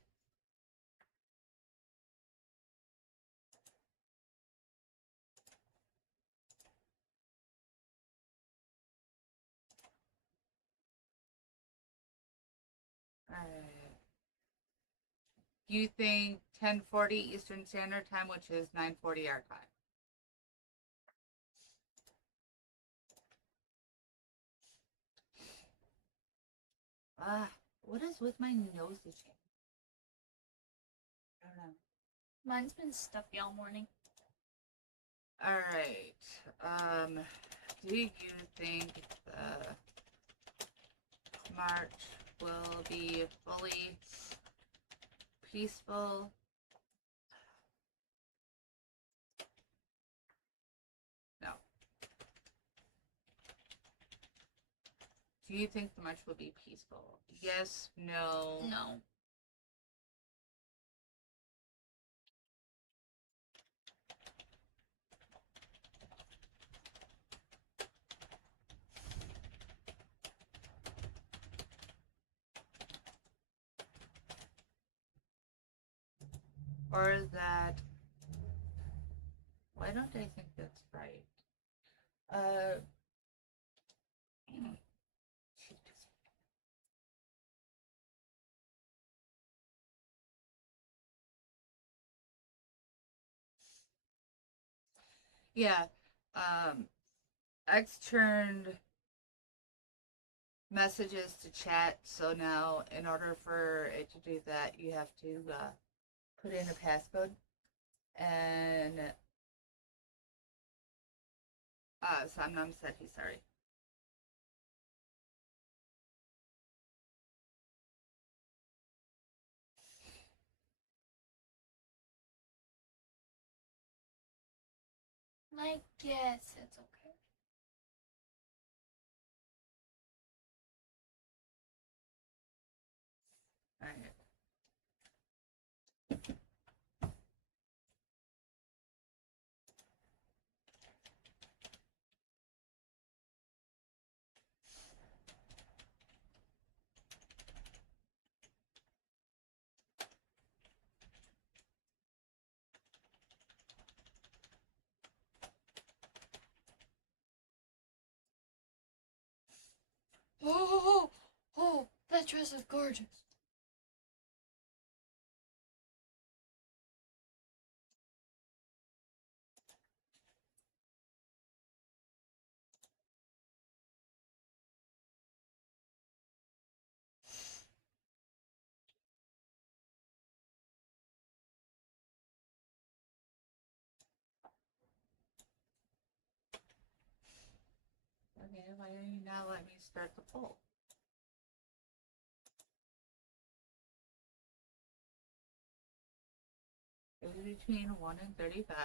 Alright. You think 10:40 Eastern Standard Time, which is 9:40 our time? What is with my nose itching? I don't know. Mine's been stuffy all morning. Alright. Do you think the march will be fully peaceful? No. Do you think the march will be peaceful? Yes, no. No. or that, why don't I think that's right? Yeah, X turned messages to chat, so now in order for it to do that, you have to put in a passcode, and Samnam said he's sorry. I guess it's okay. All right. Oh, that dress is gorgeous. Okay, why don't you now let me start the poll? It was between 1 and 35.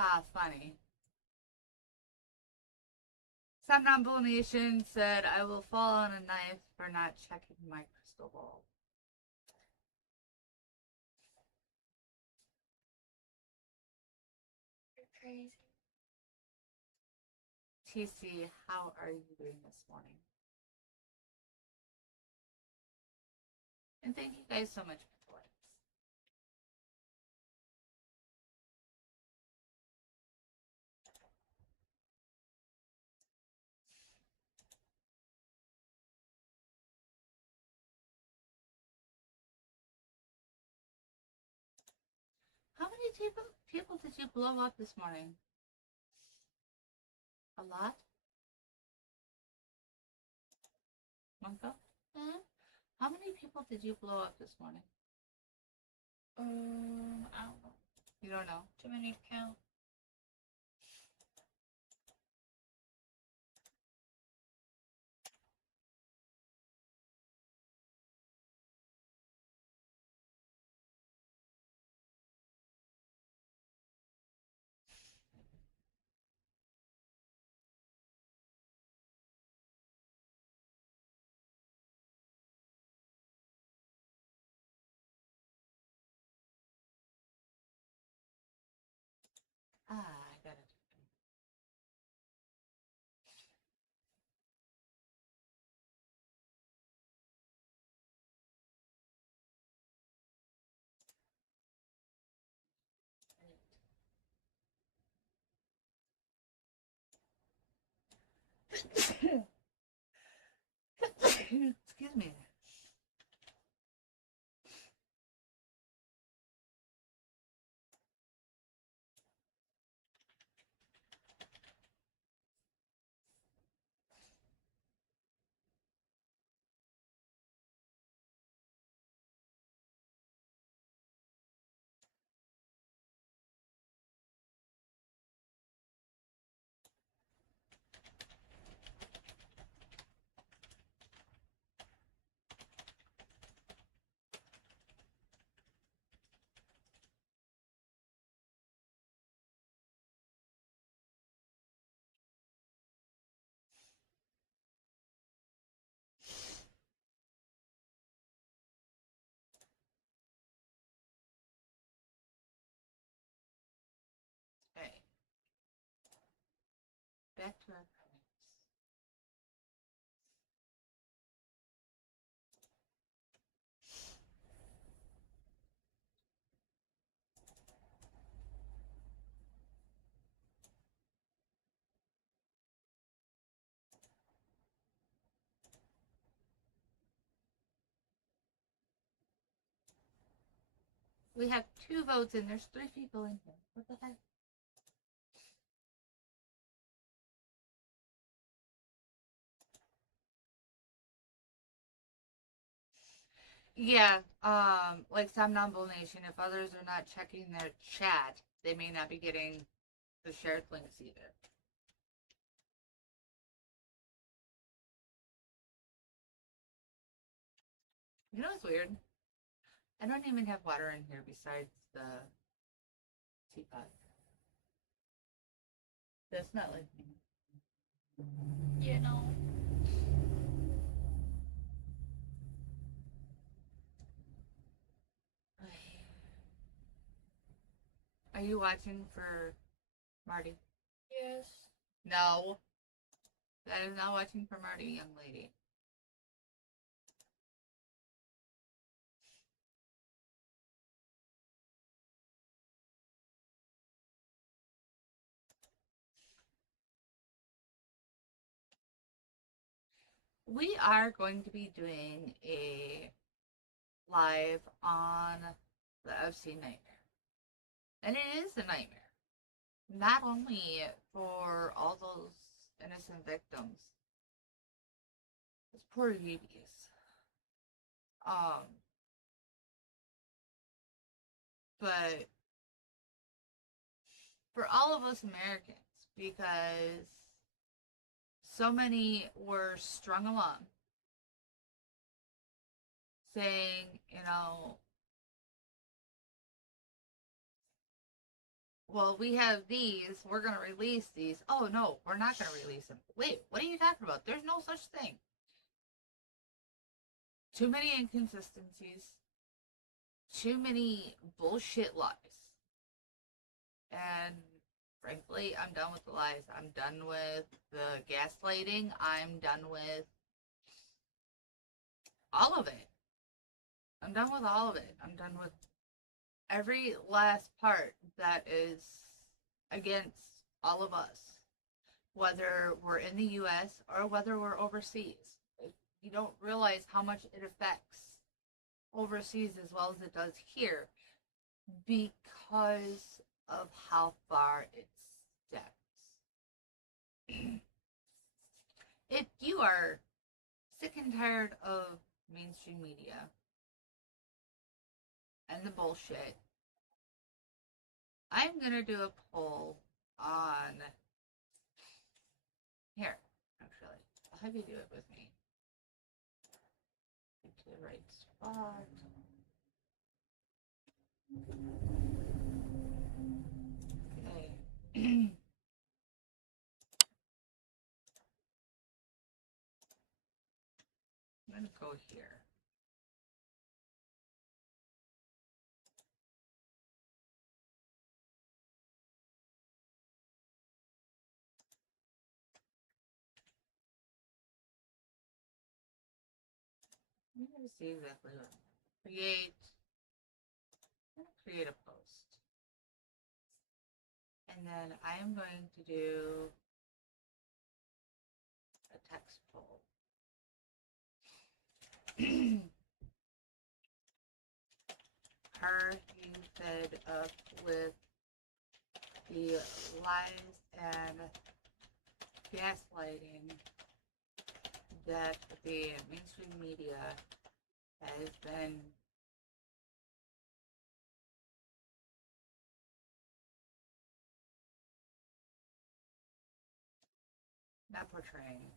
Ah, funny. Somnambule Nation said, I will fall on a knife for not checking my crystal ball. You're crazy. TC, how are you doing this morning? And thank you guys so much for the likes. How many people did you blow up this morning? A lot? Monko? How many people did you blow up this morning? I don't know. You don't know? Too many to count. Ah, I got it. Excuse me. back to our comments. We have 2 votes and there's 3 people in here. What the heck? Yeah, like some non-bull nation, if others are not checking their chat, they may not be getting the shared links either. You know what's weird? I don't even have water in here besides the teapot. That's not like me. You know. Are you watching for Marty? Yes. No. That is not watching for Marty, young lady. We are going to be doing a live on the FC Nightmare. And it is a nightmare. Not only for all those innocent victims. It's poor babies. But for all of us Americans, because so many were strung along saying, you know, well, we have these, we're going to release these. Oh, no, we're not going to release them. Wait, what are you talking about? There's no such thing. Too many inconsistencies. Too many bullshit lies. And frankly, I'm done with the lies. I'm done with the gaslighting. I'm done with all of it. I'm done with all of it. I'm done with every last part that is against all of us. Whether we're in the US or whether we're overseas. You don't realize how much it affects overseas as well as it does here because of how far it steps. If you are sick and tired of mainstream media and the bullshit, I'm gonna do a poll on here, actually. I'll have you do it with me. Get to the right spot. Okay. I'm gonna go here. I'm gonna see exactly what I'm gonna create. I'm gonna create a post. And then I am going to do a text poll. Are you fed up with the lies and gaslighting that the mainstream media has been not portraying?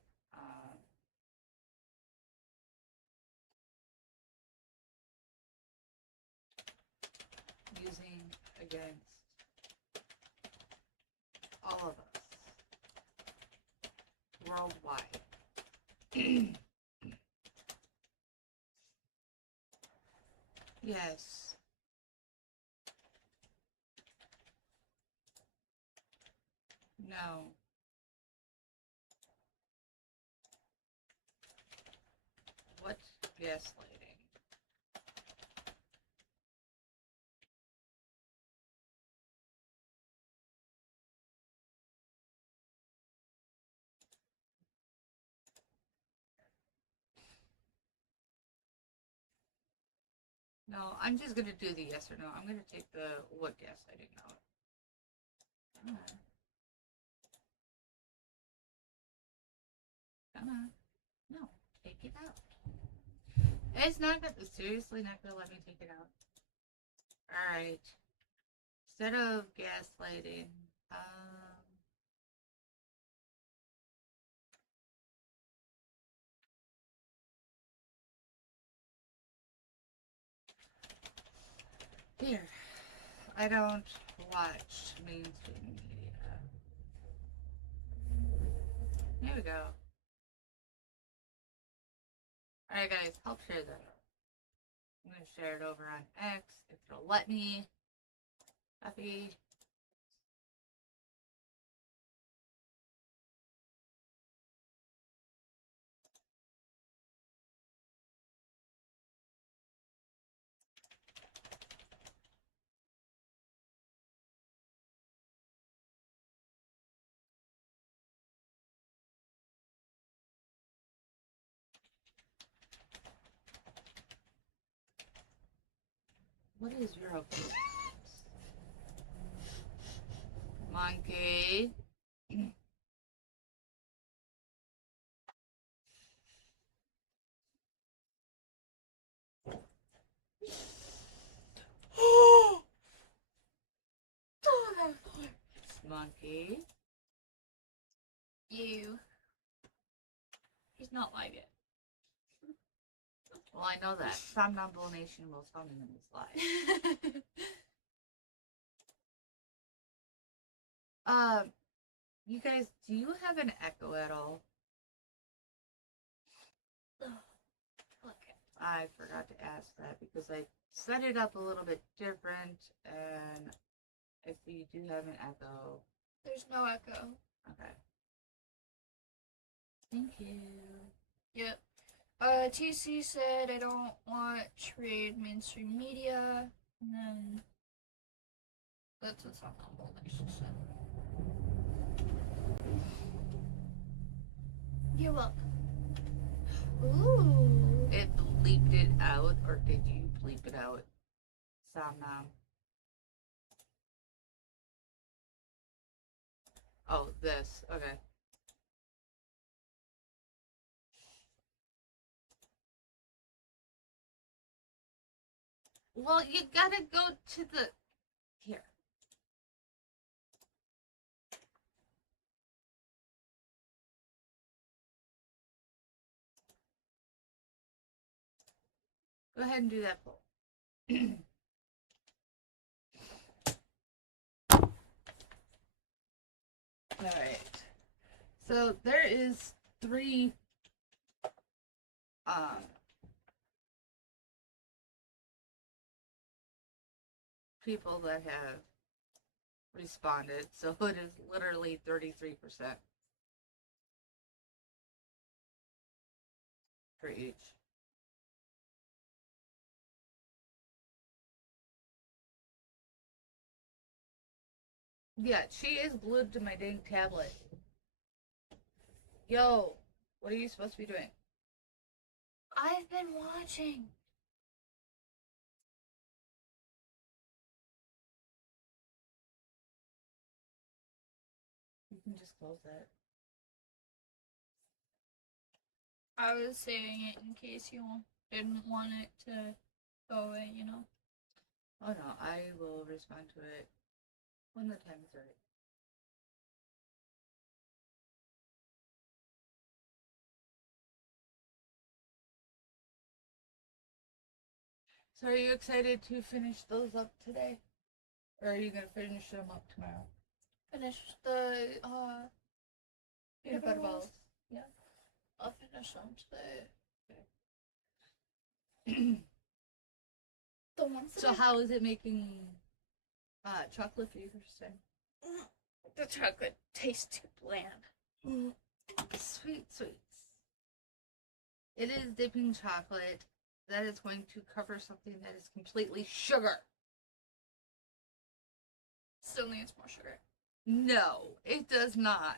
Using against all of us worldwide. Yes. No. gaslighting. No, I'm just gonna do the yes or no. I'm gonna take the what gaslighting out. Come on. Come on. No, take it out. It's not gonna, seriously not gonna let me take it out. Alright. Instead of gaslighting, here. I don't watch mainstream media. There we go. Alright guys, help share that. I'm gonna share it over on X if it'll let me. Copy. What is your opinion? Monkey. Monkey. You. He's not like it. Well, I know that. Somnambule Nation will tell me when he's live. You guys, do you have an echo at all? Okay. I forgot to ask that because I set it up a little bit different, and if you do have an echo. There's no echo. Okay. Thank you. Yep. TC said I don't watch read mainstream media, and then that's what's on the whole nation said. You're welcome. Ooh. It bleeped it out, or did you bleep it out? Somnam. Oh, this. Okay. Well, you gotta go to the... Here. Go ahead and do that poll. Alright. So there is 3 people that have responded, so it is literally 33% for each. Yeah, she is glued to my dang tablet. Yo, what are you supposed to be doing? I've been watching. You can just close that. I was saying it in case you didn't want it to go away, you know? Oh no, I will respond to it when the time is right. So are you excited to finish those up today? Or are you going to finish them up tomorrow? Finish the, peanut butter balls. Yeah. I'll finish them today. Okay. The ones that So how is it making chocolate for you first time? The chocolate tastes too bland. Sweet sweets. It is dipping chocolate that is going to cover something that is completely sugar. Still needs more sugar. No, it does not.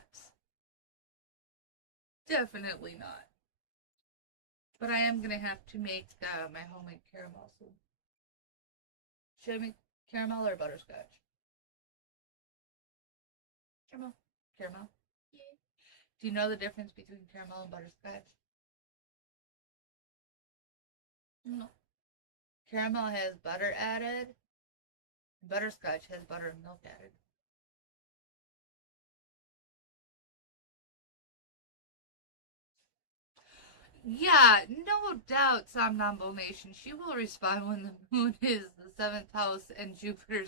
Definitely not. But I am gonna have to make my homemade caramel soon. Should I make caramel or butterscotch? Caramel. Caramel? Yeah. Do you know the difference between caramel and butterscotch? No. Caramel has butter added. Butterscotch has butter and milk added. Yeah, no doubt, Somnambule Nation. She will respond when the moon is the 7th house and Jupiter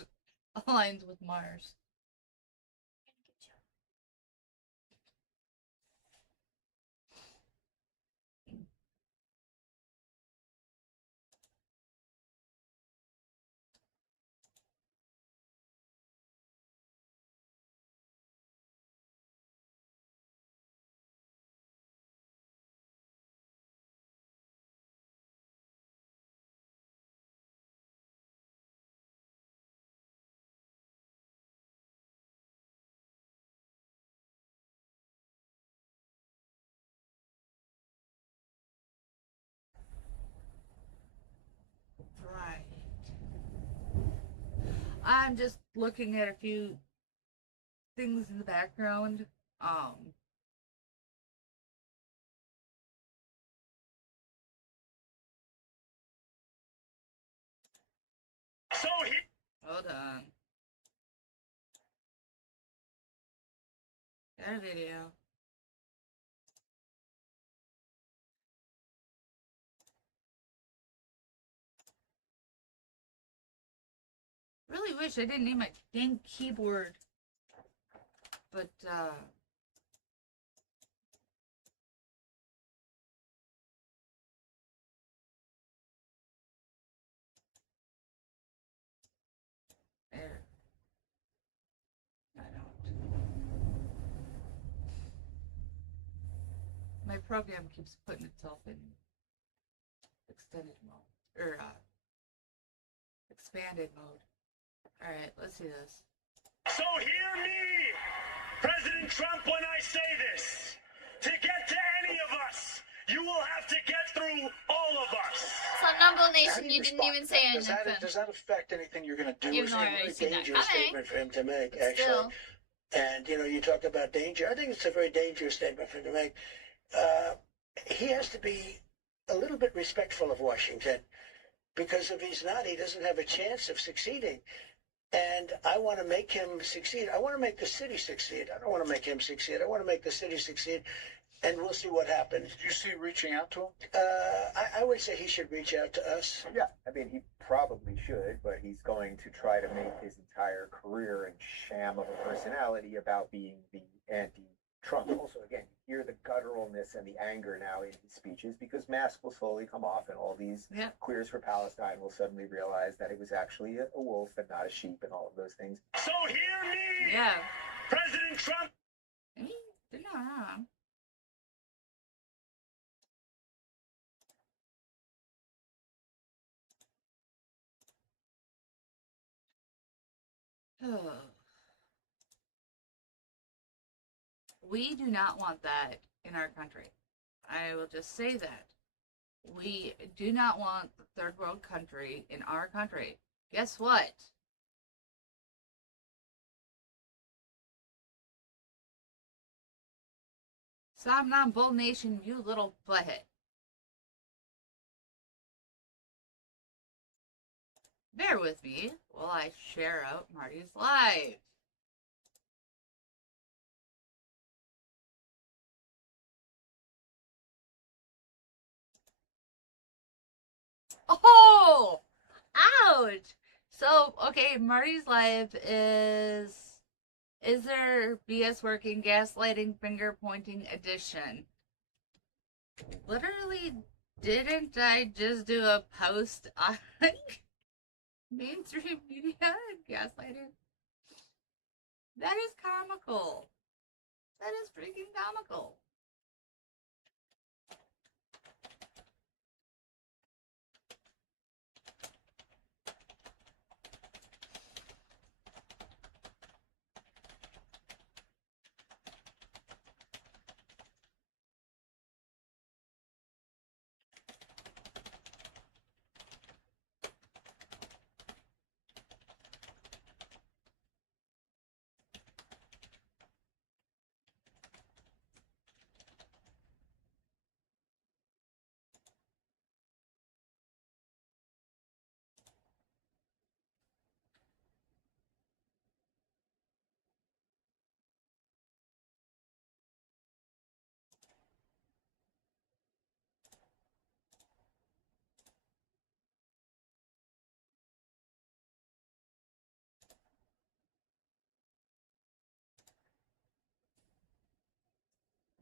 aligns with Mars. Right. I'm just looking at a few things in the background. Hold on. Got a video. Really wish I didn't need my dang keyboard. But, there. I don't. My program keeps putting itself in extended mode. Or, expanded mode. Alright, let's see this. So hear me, President Trump, when I say this. To get to any of us, you will have to get through all of us. Somnambule Nation, you didn't even say anything. Does that affect anything you're going to do? Even though I already It's seen a that dangerous coming. statement for him to make, But actually. still. And, you talk about danger. I think it's a very dangerous statement for him to make. He has to be a little bit respectful of Washington, because if he's not, he doesn't have a chance of succeeding. And I want to make him succeed. I want to make the city succeed. I don't want to make him succeed. I want to make the city succeed. And we'll see what happens. Do you see reaching out to him? I would say he should reach out to us. Yeah, I mean, he probably should, but he's going to try to make his entire career and sham of a personality about being the anti-Trump. Also, again, you hear the gutturalness and the anger now in his speeches because masks will slowly come off and all these queers for Palestine will suddenly realize that it was actually a wolf and not a sheep and all of those things. So hear me, Yeah. President Trump. I mean, they're not wrong. We do not want that in our country. I will just say that. We do not want the third world country in our country. Guess what? Somnambule Nation, you little butthead. Bear with me while I share out Marty's live. Oh! Ouch! So, okay, Marty's live is there BS working, gaslighting, finger pointing edition? Literally, didn't I just do a post on mainstream media gaslighting? That is comical. That is freaking comical.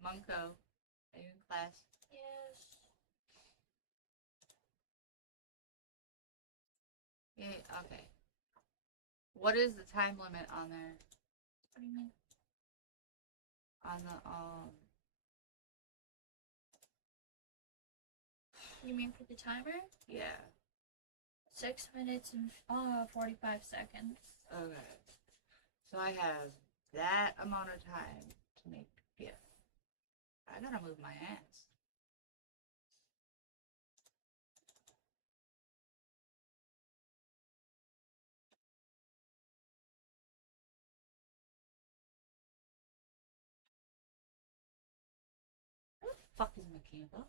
Munko, are you in class? Yes. Yeah, okay. What is the time limit on there? What do you mean? On the, You mean for the timer? yeah. 6 minutes and 45 seconds. Okay. So I have that amount of time to make GIF. I gotta move my ass. Where the fuck is my camera?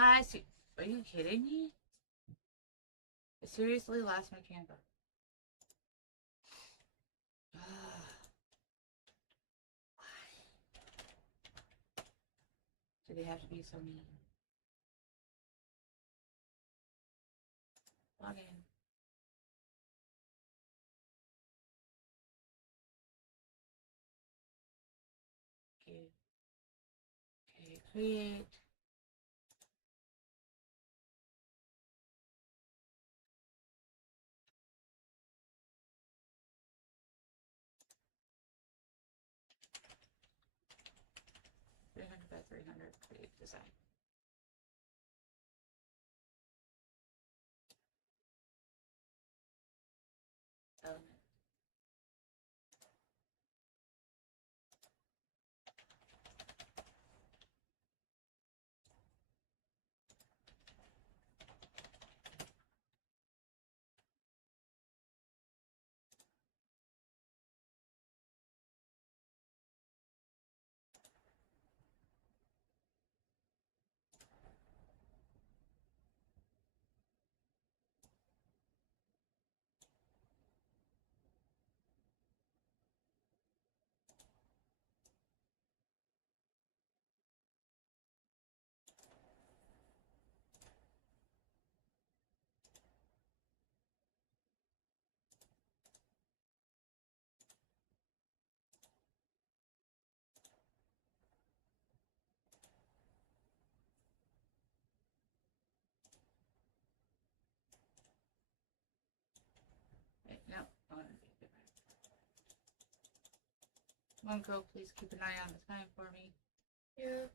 I see. Are you kidding me? I seriously lost my camera. Do they have to be so mean? Log in. Okay. Okay, create. $300 by $300. Create design. Element. Wait, no. Monko, please keep an eye on the time for me. Yeah.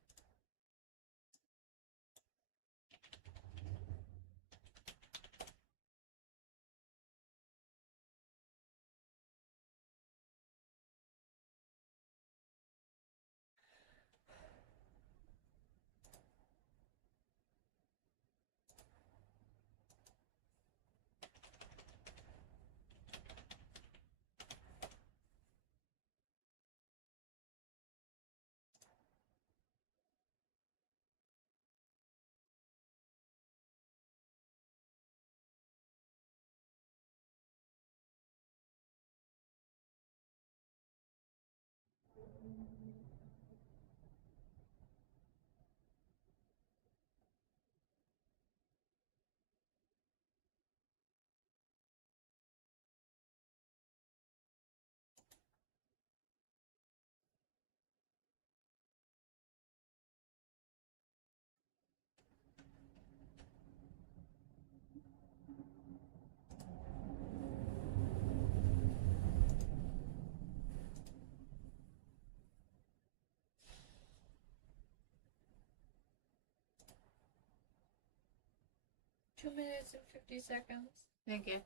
Two minutes and 50 seconds. Thank you.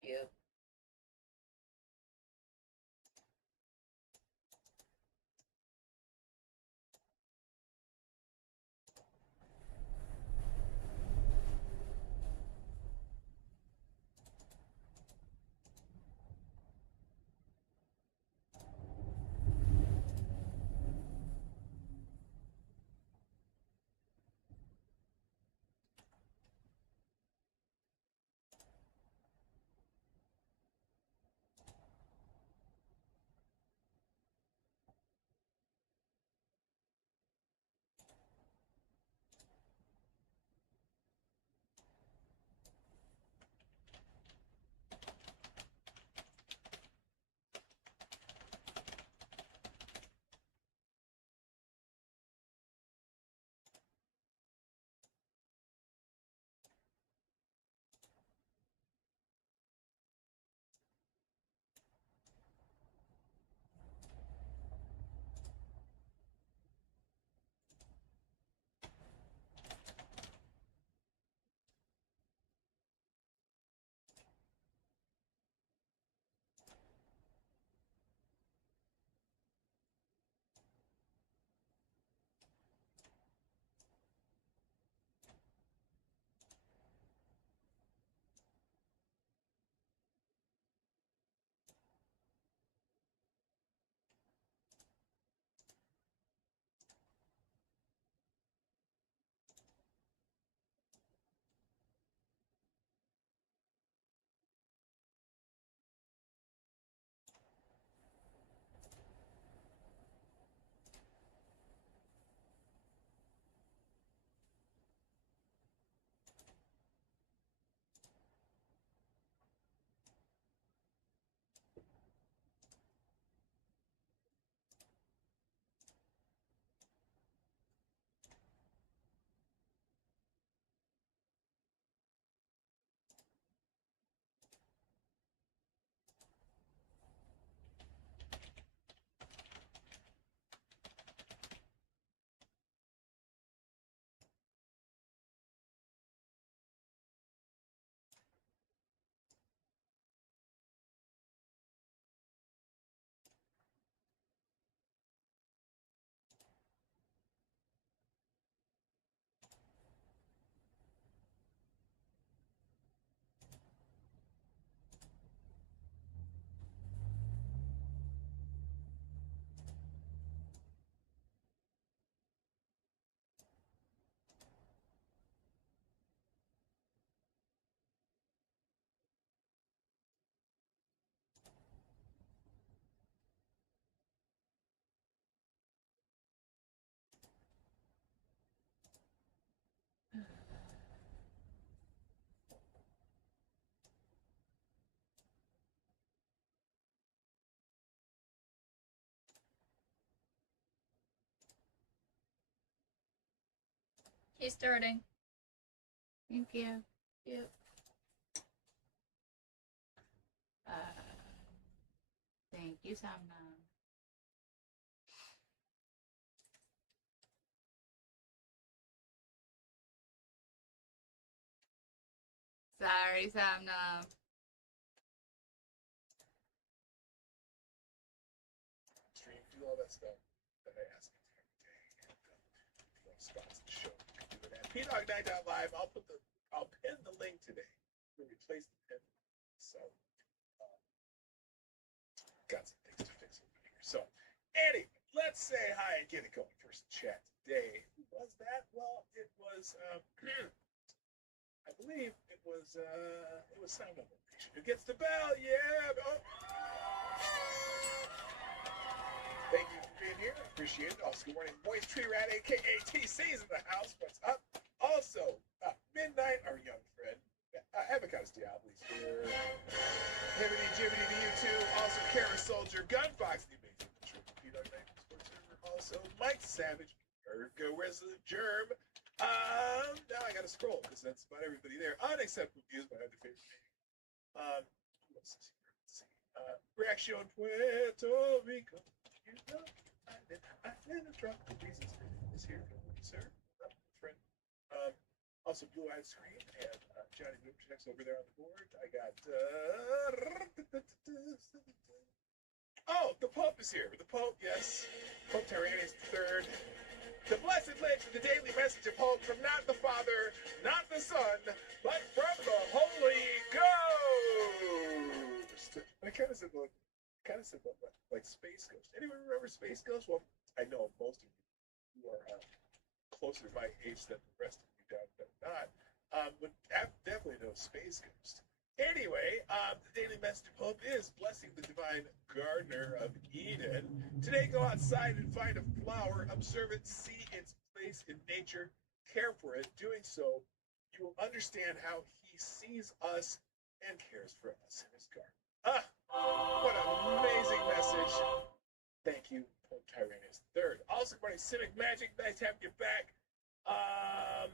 Yep. He's starting. Thank you. Yep. Thank you, Samna. Sorry, Samna. Stream, do all that stuff that I ask you to every day, and do all spots in the show. You can do it at PDogNight.live. I'll pin the link today. We'll replace the pin. So, got some things to fix over here. So, anyway, let's say hi and get it going. First chat today. Who was that? Well, it was I believe it was Sound Up Nation. Who gets the bell? Yeah. Oh. Thank you for being here. I appreciate it. Also, good morning, Moist Tree Rat, aka TC's in the house. What's up? Also, Midnight, our young friend, Avocados Diablo's here. Hibbity Jibbity to you too. Also, Kara Soldier, Gunfox, the amazing P-Dog Night Sports Server. Also, Mike Savage, Ergo Resident Germ. Now I gotta scroll because that's about everybody there. Unacceptable views, my other favorite name. Who else is here? Let's see. Reaction Puerto Rico. You know, I didn't drop the Jesus is here for you, sir. Friend. Also, Blue Eyed Scream and Johnny Moonchecks over there on the board. I got. Oh, the Pope is here. The Pope, yes. Pope Tyrannus III. The blessed legend, the daily message of hope from not the Father, not the Son, but from the Holy Ghost. I kind of said like Space Ghost. Anyone remember Space Ghost? Well, I know most of you who are closer to my age than the rest of you but not. Would definitely know Space Ghost. Anyway, the daily message of hope is blessing the divine gardener of Eden. Today, go outside and find a flower, observe it, see its place in nature, care for it. Doing so, you will understand how he sees us and cares for us in his garden. What an amazing message. Thank you, Pope Tyrannus III. Also, good morning, Civic Magic. Nice having you back.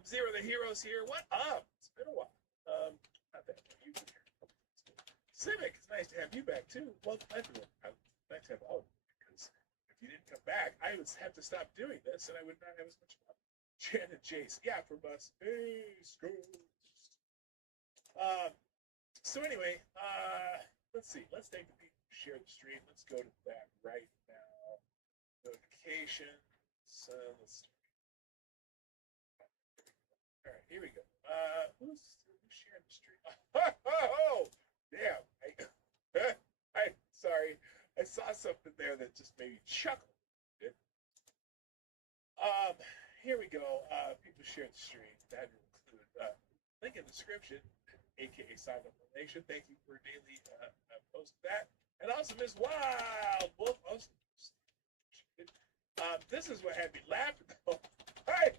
Zero the Heroes here. What up? It's been a while. Not that you here. Civic, it's nice to have you back too. Well, everyone, nice to have all of you because if you didn't come back, I would have to stop doing this and I would not have as much fun. Jen and Jace, yeah, from us. Space Ghost. So anyway, let's see. Let's take the people who share the stream. Let's go to that right now. Notifications. Let's see. All right, here we go. Who's sharing the stream? Oh, damn. I'm sorry. I saw something there that just made me chuckle a bit. Here we go. People share the stream. That will include link in the description, aka Sound Up Nation. Thank you for daily post that. And also Mrz-Wild-Wolf. This is what had me laughing. Hey!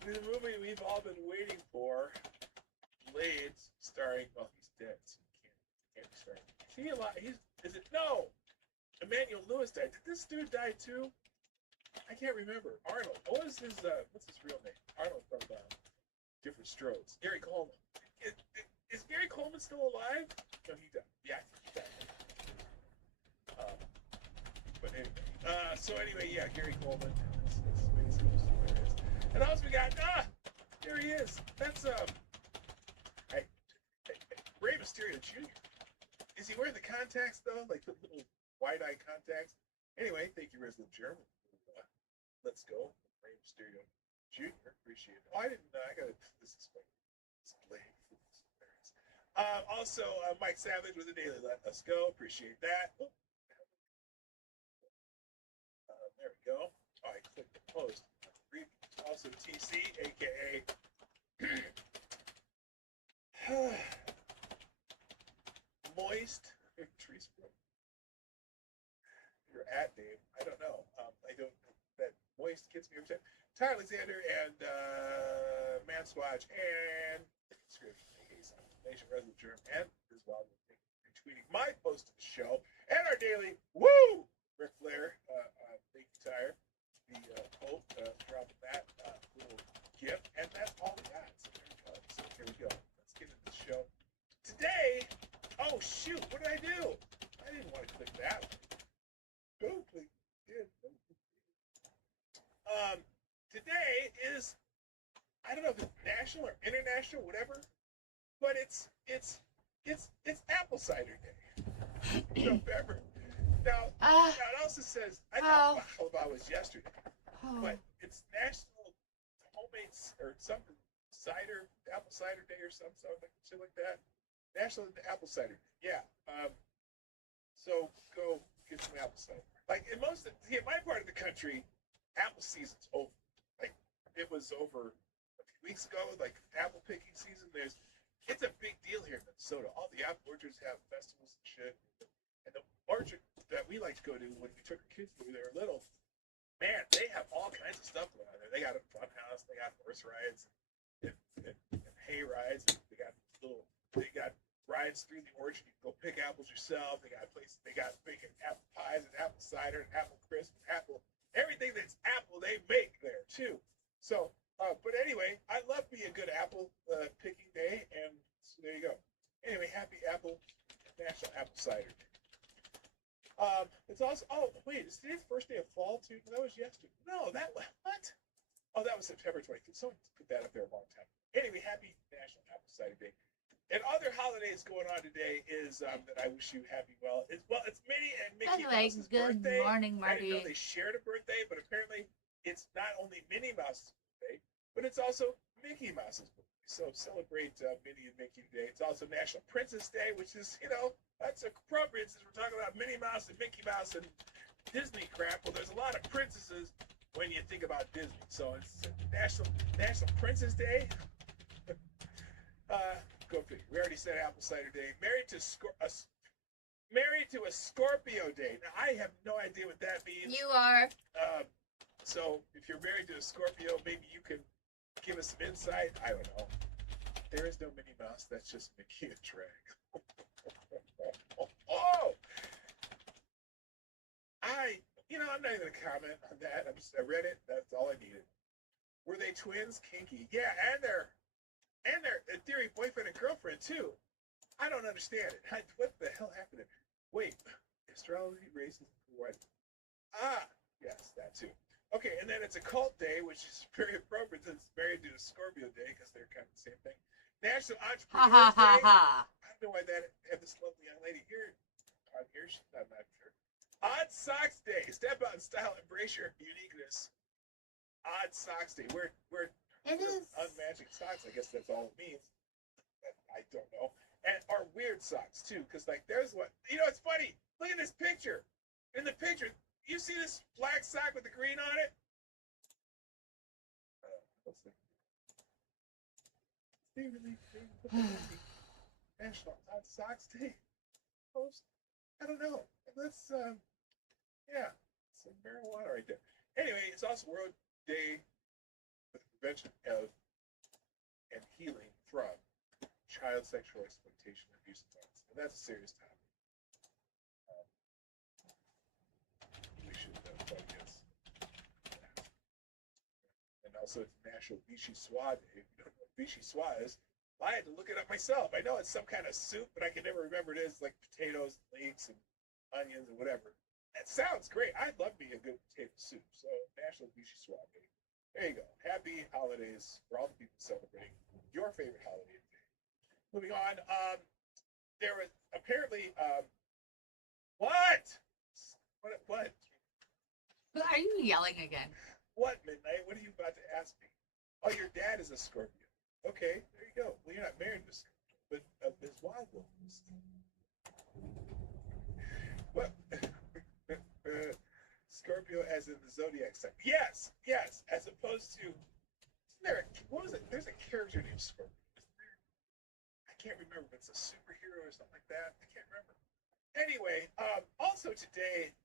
The movie we've all been waiting for, Blades, starring. Well, he's dead, so he can't be starring. Is he alive? Is it? No. Emmanuel Lewis died. Did this dude die too? I can't remember. Arnold. What is his? What's his real name? Arnold from Different Strokes. Gary Coleman. Is Gary Coleman still alive? No, he died. Yeah, he died. But anyway. So anyway, yeah, Gary Coleman. Space Ghost. There it is. And also we got there he is. That's Rey Mysterio Jr. Is he wearing the contacts though, like the little wide-eye contacts? Anyway, thank you, Resident German. Let's go, Rey Mysterio Jr. Appreciate it. Oh, I didn't. I got this is my display. Also, Mike Savage with the daily. Let us go. Appreciate that. Oh. There we go. Oh, I clicked the post. Also TC, aka Moist Trees. Your ad name, I don't know. I don't. That Moist gets me every time. Ty Alexander and Manswatch and Nation Resident Germ and Mrz-Wild-Wolf retweeting my post to the show and our daily woo Ric Flair. Thank you, Tyre. the Pope dropping that little gift, and that's all we got. So here we go. Let's get into the show. Today, oh shoot, what did I do? I didn't want to click that one. Go click. Yeah, go click. Today is, I don't know if it's national or international, whatever, but it's apple cider day. November. Now it also says, I thought baklava was yesterday, but it's National Homemade or something cider, apple cider day or something shit like that. National Apple Cider Day. Yeah. So go get some apple cider. Like in my part of the country, apple season's over. Like it was over a few weeks ago. Like apple picking season. It's a big deal here in Minnesota. All the apple orchards have festivals and shit. And the orchard that we like to go to when we took our kids when they were little, man, they have all kinds of stuff going on there. They got a fun house. They got horse rides and hay rides. And they got rides through the orchard. You can go pick apples yourself. They got places. They got making apple pies and apple cider and apple crisp, apple everything that's apple they make there too. So, but anyway, I love being a good apple picking day, and so there you go. Anyway, happy National Apple Cider Day. It's also, is today the first day of fall too? That was yesterday. No, what? Oh, that was September 25th. Someone put that up there a long time. Anyway, happy National Apple Cider Day. And other holidays going on today is that I wish you happy it's Minnie and Mickey Mouse's birthday. Good morning, Marty. I didn't know they shared a birthday, but apparently it's not only Minnie Mouse's birthday, but it's also Mickey Mouse's birthday. So celebrate Minnie and Mickey today. It's also National Princess Day, which is, that's appropriate since we're talking about Minnie Mouse and Mickey Mouse and Disney crap. Well, there's a lot of princesses when you think about Disney. So it's National Princess Day. Go figure. We already said Apple Cider Day. Married to a Scorpio Day. Now, I have no idea what that means. You are. So if you're married to a Scorpio, maybe you can give us some insight. I don't know. There is no Minnie Mouse. That's just Mickey and Drag. I'm not even going to comment on that. I read it. That's all I needed. Were they twins? Kinky. Yeah, and they're in theory boyfriend and girlfriend too. I don't understand it. What the hell happened? Wait, astrology, racism, what? Yes, that too. Okay, and then it's a cult day, which is very appropriate since it's married to a Scorpio day because they're kind of the same thing. National Entrepreneurs Day. I don't know why that have this lovely young lady here on here. I'm not sure. Odd Socks Day. Step out in style, embrace your uniqueness. Odd Socks Day. We're unmatching socks. I guess that's all it means. I don't know. And our weird socks too, because there's what it's funny. Look at this picture. In the picture, you see this black sock with the green on it? They really put National Odd Socks Day post. I don't know. Let's some marijuana right there. Anyway, it's also World Day for the prevention of and healing from child sexual exploitation and abuse of violence. And that's a serious topic. We should fight against that. And also it's National Vichy Soie Day. If you don't know what Vichy Soie is, I had to look it up myself. I know it's some kind of soup, but I can never remember it is, like potatoes, leeks, and onions, and whatever. That sounds great. I'd love me a good potato soup. So National Vichy Soie Day. There you go. Happy holidays for all the people celebrating your favorite holiday day. Moving on, there was apparently what? What? Are you yelling again? What, Midnight? What are you about to ask me? Oh, your dad is a Scorpio. Okay, there you go. Well, you're not married to a Scorpio, but Mrz-Wild-Wolf. What? Scorpio as in the zodiac sign. Yes, as opposed to, there's a character named Scorpio. I can't remember if it's a superhero or something like that. I can't remember. Anyway, also today,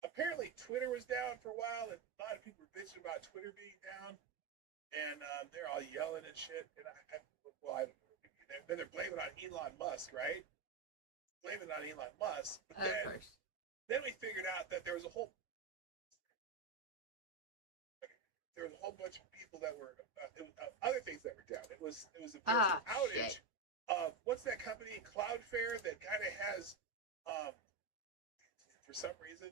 apparently Twitter was down for a while, and a lot of people were bitching about Twitter being down, and they're all yelling and shit, and I don't know. Then they're blaming it on Elon Musk, right? Blaming it on Elon Musk. But then we figured out that there was a whole there was a whole bunch of people that were other things that were down. It was a massive outage of what's that company, Cloudflare, that kind of has, for some reason,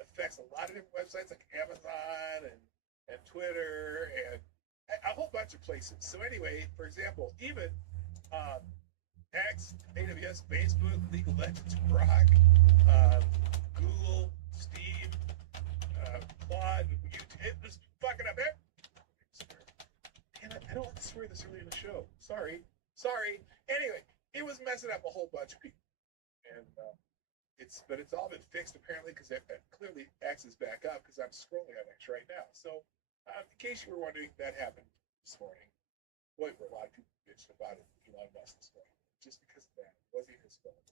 affects a lot of different websites like Amazon and Twitter and a whole bunch of places. So anyway, for example, even X, AWS, Facebook, League of Legends, Grok, Google, Steam, Claude, YouTube, it was fucking up there. Damn it, I don't want to swear this early in the show. Sorry. Anyway, it was messing up a whole bunch of people. And but it's all been fixed apparently because clearly X is back up because I'm scrolling on X right now. So in case you were wondering, that happened this morning. Boy, were a lot of people bitching about it. Elon Musk this morning. Just because of that. It wasn't his fault.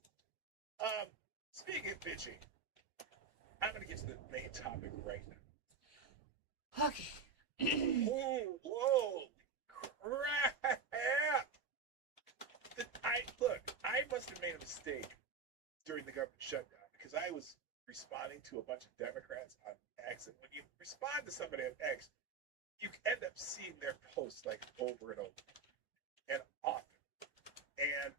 Speaking of bitching, I'm going to get to the main topic right now. Okay. Whoa, crap! I must have made a mistake during the government shutdown because I was responding to a bunch of Democrats on X, and when you respond to somebody on X, you end up seeing their posts like over and over and often. And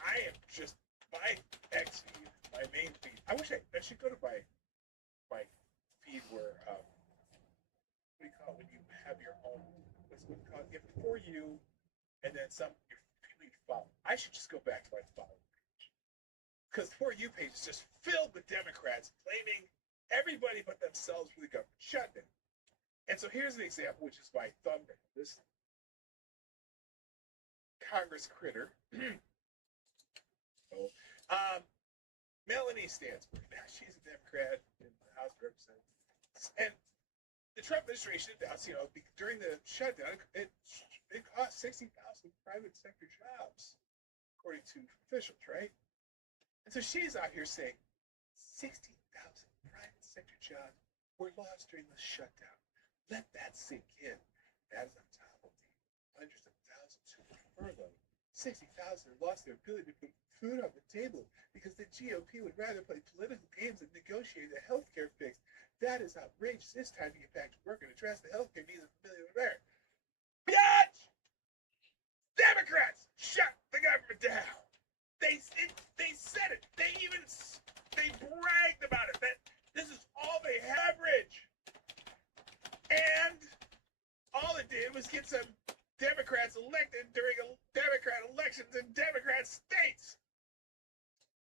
I am just my X feed, my main feed. I wish I should go to my feed where what do you call it when you have your own? What's it called? You have For You, and then some your people you follow. I should just go back to my follow page because For You page is just filled with Democrats blaming everybody but themselves for the government shutdown. And so here's an example, which is my thumbnail. This Congress critter. Melanie Stansbury. Now, she's a Democrat in the House of Representatives. And the Trump administration announced, during the shutdown, it cost 60,000 private sector jobs, according to officials, right? And so she's out here saying 60,000 private sector jobs were lost during the shutdown. Let that sink in. That is on top of the hundreds of thousands who were furloughed. 60,000 lost their ability to put food on the table because the GOP would rather play political games than negotiate a health care fix. That is outrageous. It's time to get back to work and address the health care needs of a million Americans. Bitch! Democrats shut the government down. They said it. They bragged about it. That this is all they average. And all it did was get some Democrats elected during Democrat elections in Democrat states.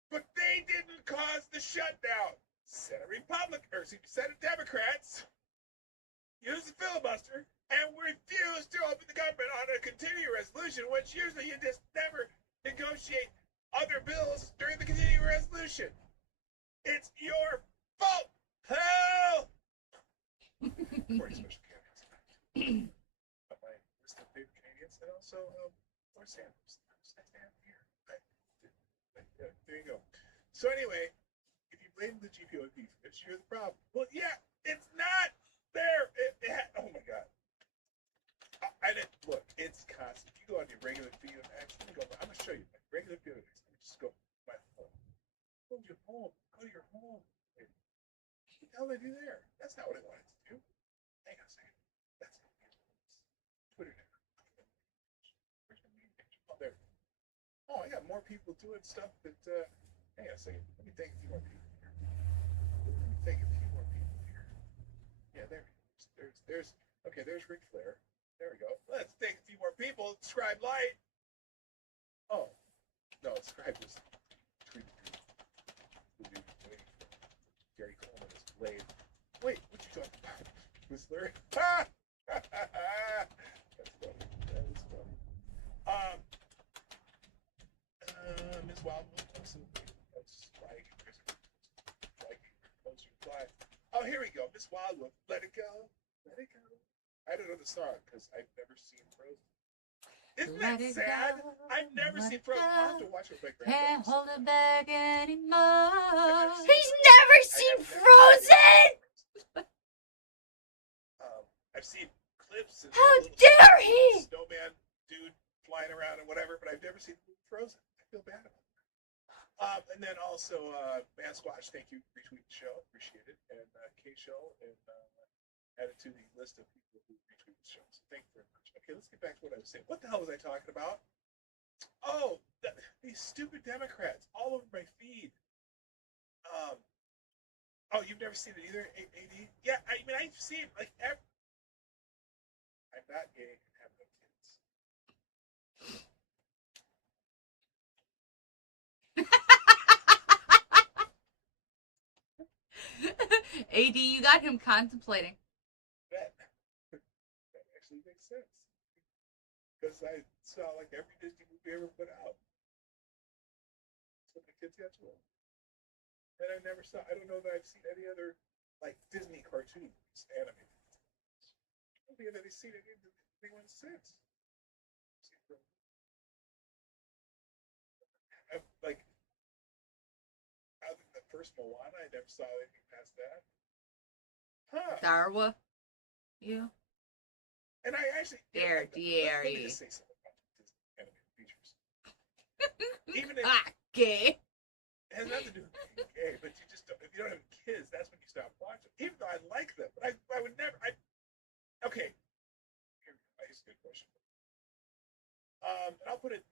But they didn't cause the shutdown. Senate Democrats used the filibuster and refused to open the government on a continuing resolution, which usually you just never negotiate other bills during the continuing resolution. It's your fault. Hell! For special candidates. My list of favorite Canadians and also Lord Sanders. There you go. So anyway, if you blame the GPOP for this, you're the problem. Well, yeah, it's not there. Oh my God. Look, it's constant. If you go on your regular feed of X, I'm going to show you my regular feed of X. Let me just go to my home. Go to your home. Go to your home. What the hell did I do there? That's not what I wanted to do. Hang on a second. That's not Twitter now. Where's my main picture? Oh, there. Oh, I got more people doing stuff that, hang on a second. Let me thank a few more people here. Yeah, there's Ric Flair. There we go. Let's thank a few more people. Scribe Light. Oh, no, Scribe was tweeting. Gary Coleman is late. Wait, what you talking about? Whistler? Ha! That's funny. That is funny. Mrz-Wild-Wolf. That's like closer reply. Oh, here we go. Mrz-Wild-Wolf. Let it go. Let it go. I don't know the song because I've never seen Frozen. Isn't that sad? I've never seen Frozen. I'll have to watch it with my grandpa. Can't hold it back anymore. He's never seen Frozen! I've seen clips and how dare he! Snowman dude flying around and whatever, but I've never seen Frozen. I feel bad about it. And then also Man Squash, thank you for retweeting the show, appreciate it. And K Show and added to the list of people who retweet the show. So thank you very much. Okay, let's get back to what I was saying. What the hell was I talking about? Oh, these stupid Democrats all over my feed. Oh, you've never seen it either, AD? Yeah, I mean, I've seen like I'm not gay and have no kids. AD, you got him contemplating. That actually makes sense. Because I saw like every Disney movie ever put out. So my kids got to them. And I don't know that I've seen any other like Disney cartoons animated. I don't think I've seen anyone since. Like, other than the first Moana, I never saw anything past that. Huh. Darwa. You. And I actually. Let me just say something about Disney animated features. Even if. Gay. It has nothing to do with being gay, but you just don't, if you don't have kids, that's when you stop watching. Even though I like them, but I would never. Okay. Here's a good question. And I'll put it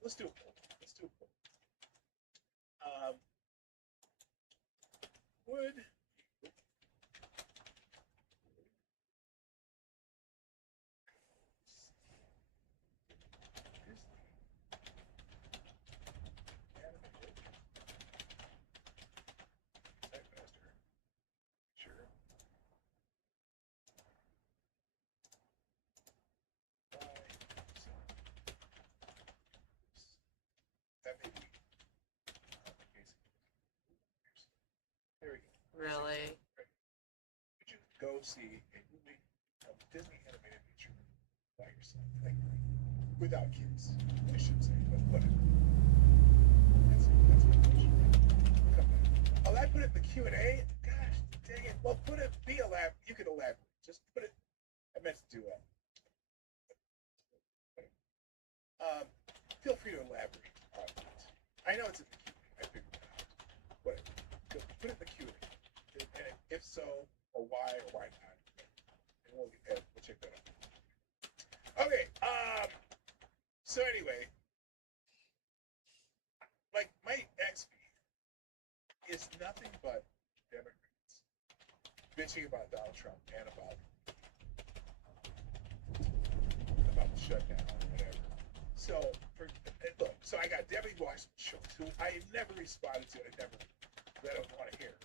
let's do a poll. Would Really? Would you go see a movie, a Disney animated feature by yourself, like without kids? I should say, but whatever. That's my question. Come back. Oh, I put it in the Q&A. Gosh, dang it. Well, you could elaborate. Just put it. I meant to do that. Feel free to elaborate on it. I know it's in the Q&A. I figured it out. Whatever. Put it in the Q&A. And if so, or why not. And we'll check that out. Okay, so anyway, like my ex feed is nothing but Democrats bitching about Donald Trump and about the shutdown or whatever. So look, so I got Debbie Washington Schultz, who I never responded to. I don't want to hear.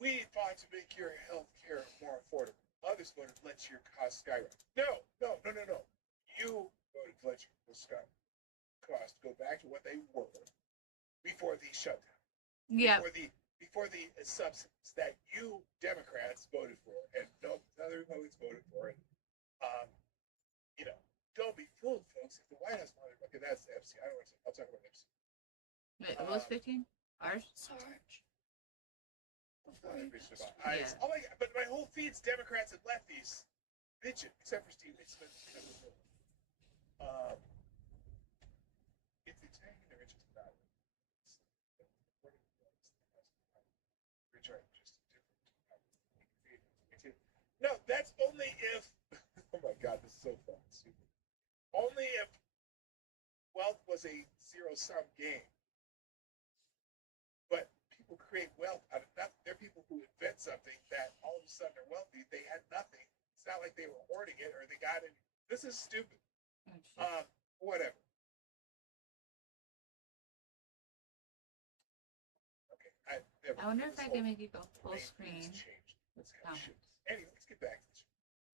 We fought to make your health care more affordable. Others voted to let your costs skyrocket. No. You voted to let your costs go back to what they were before the shutdown. Yeah. Before the subsidies that you Democrats voted for and no other Republicans voted for. And don't be fooled, folks. If the White House wanted, okay, that's FC. I don't want to. I'll talk about FC. Wait, what was 15? Ours? Sarge. Yeah. Oh my God, but my whole feed's Democrats and lefties bitching, except for Steve Smith. If it's hanging their interest about it, no, that's only if. Oh my God, this is so fun. Only if wealth was a zero-sum game. But people create wealth out of nothing. There are people who invent something that all of a sudden are wealthy. They had nothing. It's not like they were hoarding it or they got it. This is stupid. Whatever. Okay. I wonder if I can make it go full screen. Anyway, let's get back to this.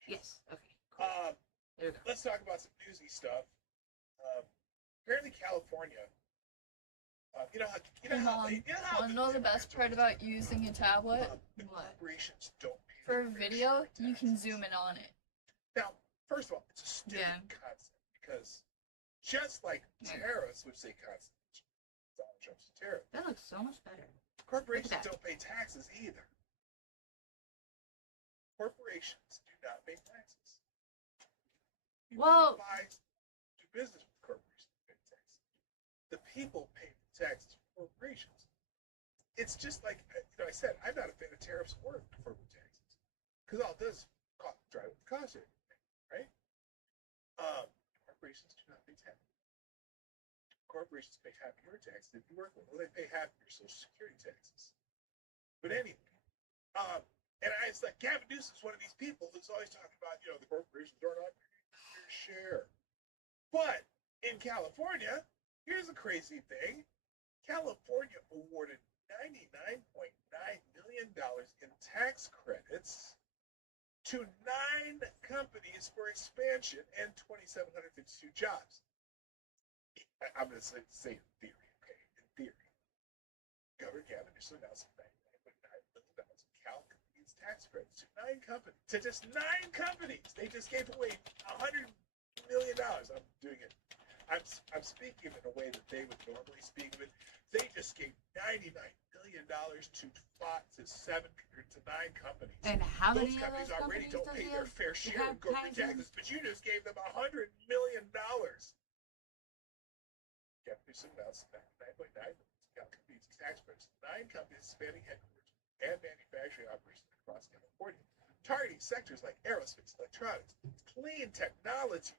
Yes. Okay. Cool. There we go. Let's talk about some newsy stuff. Apparently, California. You know how the best part about using a tablet? What? Corporations don't pay For video, you can zoom in on it. Now, first of all, it's a stupid concept because just like tariffs, which they constantly Donald Trump's tariff. That looks so much better. Corporations don't pay taxes either. Corporations do not pay taxes. Well, do business with corporations pay taxes. The people pay taxes for corporations. it's just like, I said, I'm not a fan of tariffs or corporate taxes. Because all it does is drive up the cost of everything, right? Corporations do not pay tax. Corporations pay half your taxes if you work with them. Well, they pay half your Social Security taxes. But anyway, and it's like Gavin Newsom's one of these people who's always talking about, the corporations are not paying their share. But in California, here's a crazy thing. California awarded $99.9 million in tax credits to 9 companies for expansion and 2,752 jobs. I'm going to say in theory, okay? In theory. Governor Gavin Newsom announced $99.9 million in Cal companies tax credits to 9 companies. To just 9 companies. They just gave away $100 million. I'm doing it. I'm speaking in a way that they would normally speak of it. They just gave $99 million to 7 to 9 companies. And how many those companies of those already companies don't pay their fair share of corporate taxes, but you just gave them $100 million. Gavin Newsom announced $9.9 million companies tax credits. 9 companies spanning headquarters and manufacturing operations across California, targeting sectors like aerospace, electronics, clean technology.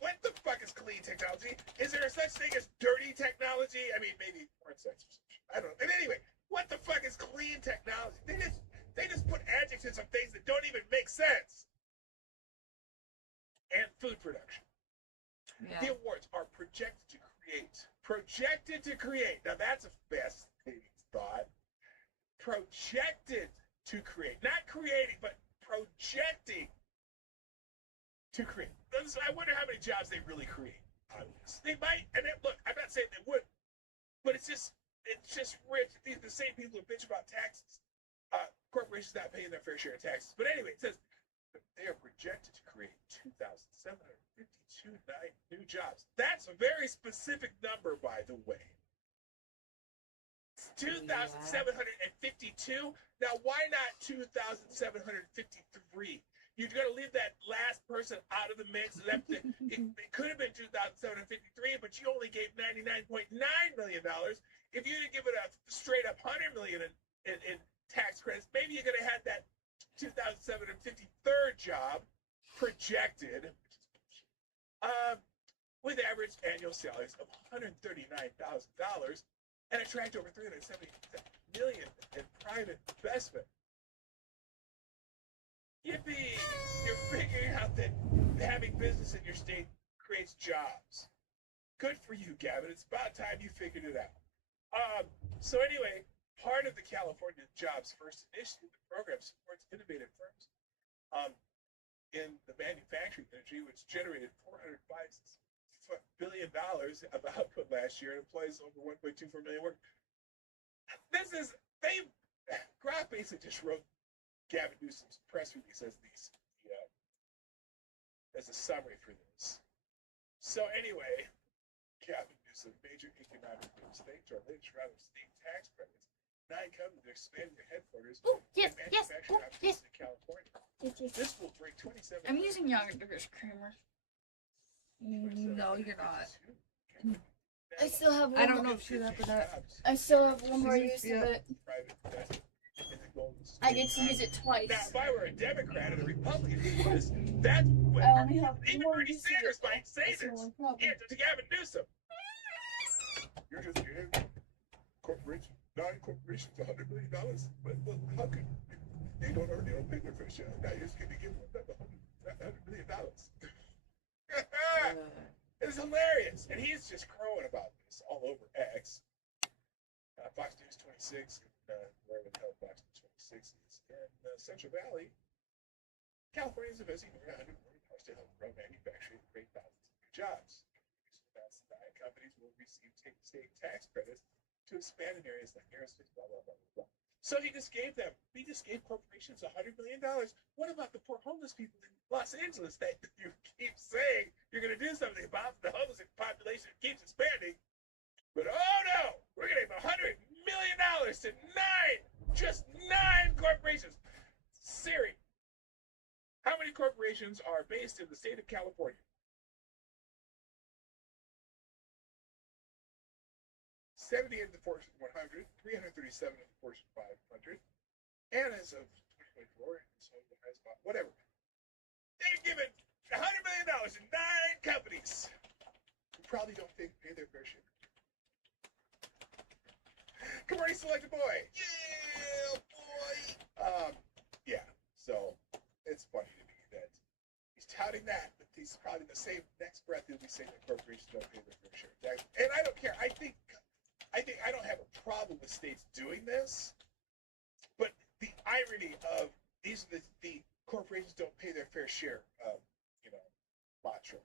What the fuck is clean technology? Is there a such thing as dirty technology? I mean, maybe porn sex or something. I don't know. And anyway, what the fuck is clean technology? They just put adjectives on things that don't even make sense. And food production. Yeah. The awards are projected to create. Now that's a fascinating thought. Projected to create. Not creating, but projecting to create. I wonder how many jobs they really create. They might, and look, I'm not saying they would, but it's just rich. These the same people who bitch about taxes. Corporations not paying their fair share of taxes. But anyway, it says they are projected to create 2,752 new jobs. That's a very specific number, by the way. 2,752. Now, why not 2,753? You're going to leave that last person out of the mix. It could have been 2,753, but you only gave $99.9 million. If you didn't give it a straight up $100 million in tax credits, maybe you could have had that 2,753rd job projected with average annual salaries of $139,000 and attract over $370 million in private investment. Yippee! You're figuring out that having business in your state creates jobs. Good for you, Gavin. It's about time you figured it out. So anyway, part of the California Jobs First initiative, the program supports innovative firms in the manufacturing industry, which generated $405 billion of output last year and employs over 1.24 million workers. Graf basically just wrote Gavin Newsom's press release as a summary for this. So anyway, Gavin Newsom, major economic moves thanks to our latest round of state tax credits. 9 companies are expanding their headquarters in manufacturing operations in California. This will bring 27. I'm using Youngers creamer. No, you're not. I still have one. I don't know if she's up for that. I still have one more use of it. I get to use it twice. Now, if I were a Democrat and a Republican, that's what even Bernie Sanders might say this. Yeah, to Gavin Newsom. You're just giving corporations, 9 corporations, $100 million. But how could they don't pay their fair share? Now you're just going to give them $100 million. It's hilarious, and he's just crowing about this all over X. Fox News 26, wherever the hell Fox News 26 is in Central Valley. California is investing over $100 million to help grow manufacturing and create thousands of new jobs. That's 9 companies will receive state tax credits to expand in areas like aerospace, blah, blah, blah, blah, blah. So he just gave corporations $100 million. What about the poor homeless people in Los Angeles that you keep saying you're going to do something about? The homeless population keeps expanding. But oh no, we're going to give $100 million to 9 corporations. Siri, how many corporations are based in the state of California? 70 in the Fortune 100, 337 in the Fortune 500, and as of 2024, whatever. They've given $100 million to 9 companies who probably don't pay their fair share. Commercial selected boy. Yeah, boy. Yeah. So it's funny to me that he's touting that, but he's probably in the same next breath he'll be saying that corporations don't pay their fair share. And I don't care. I think I don't have a problem with states doing this, but the irony of these are the corporations don't pay their fair share of, mantra.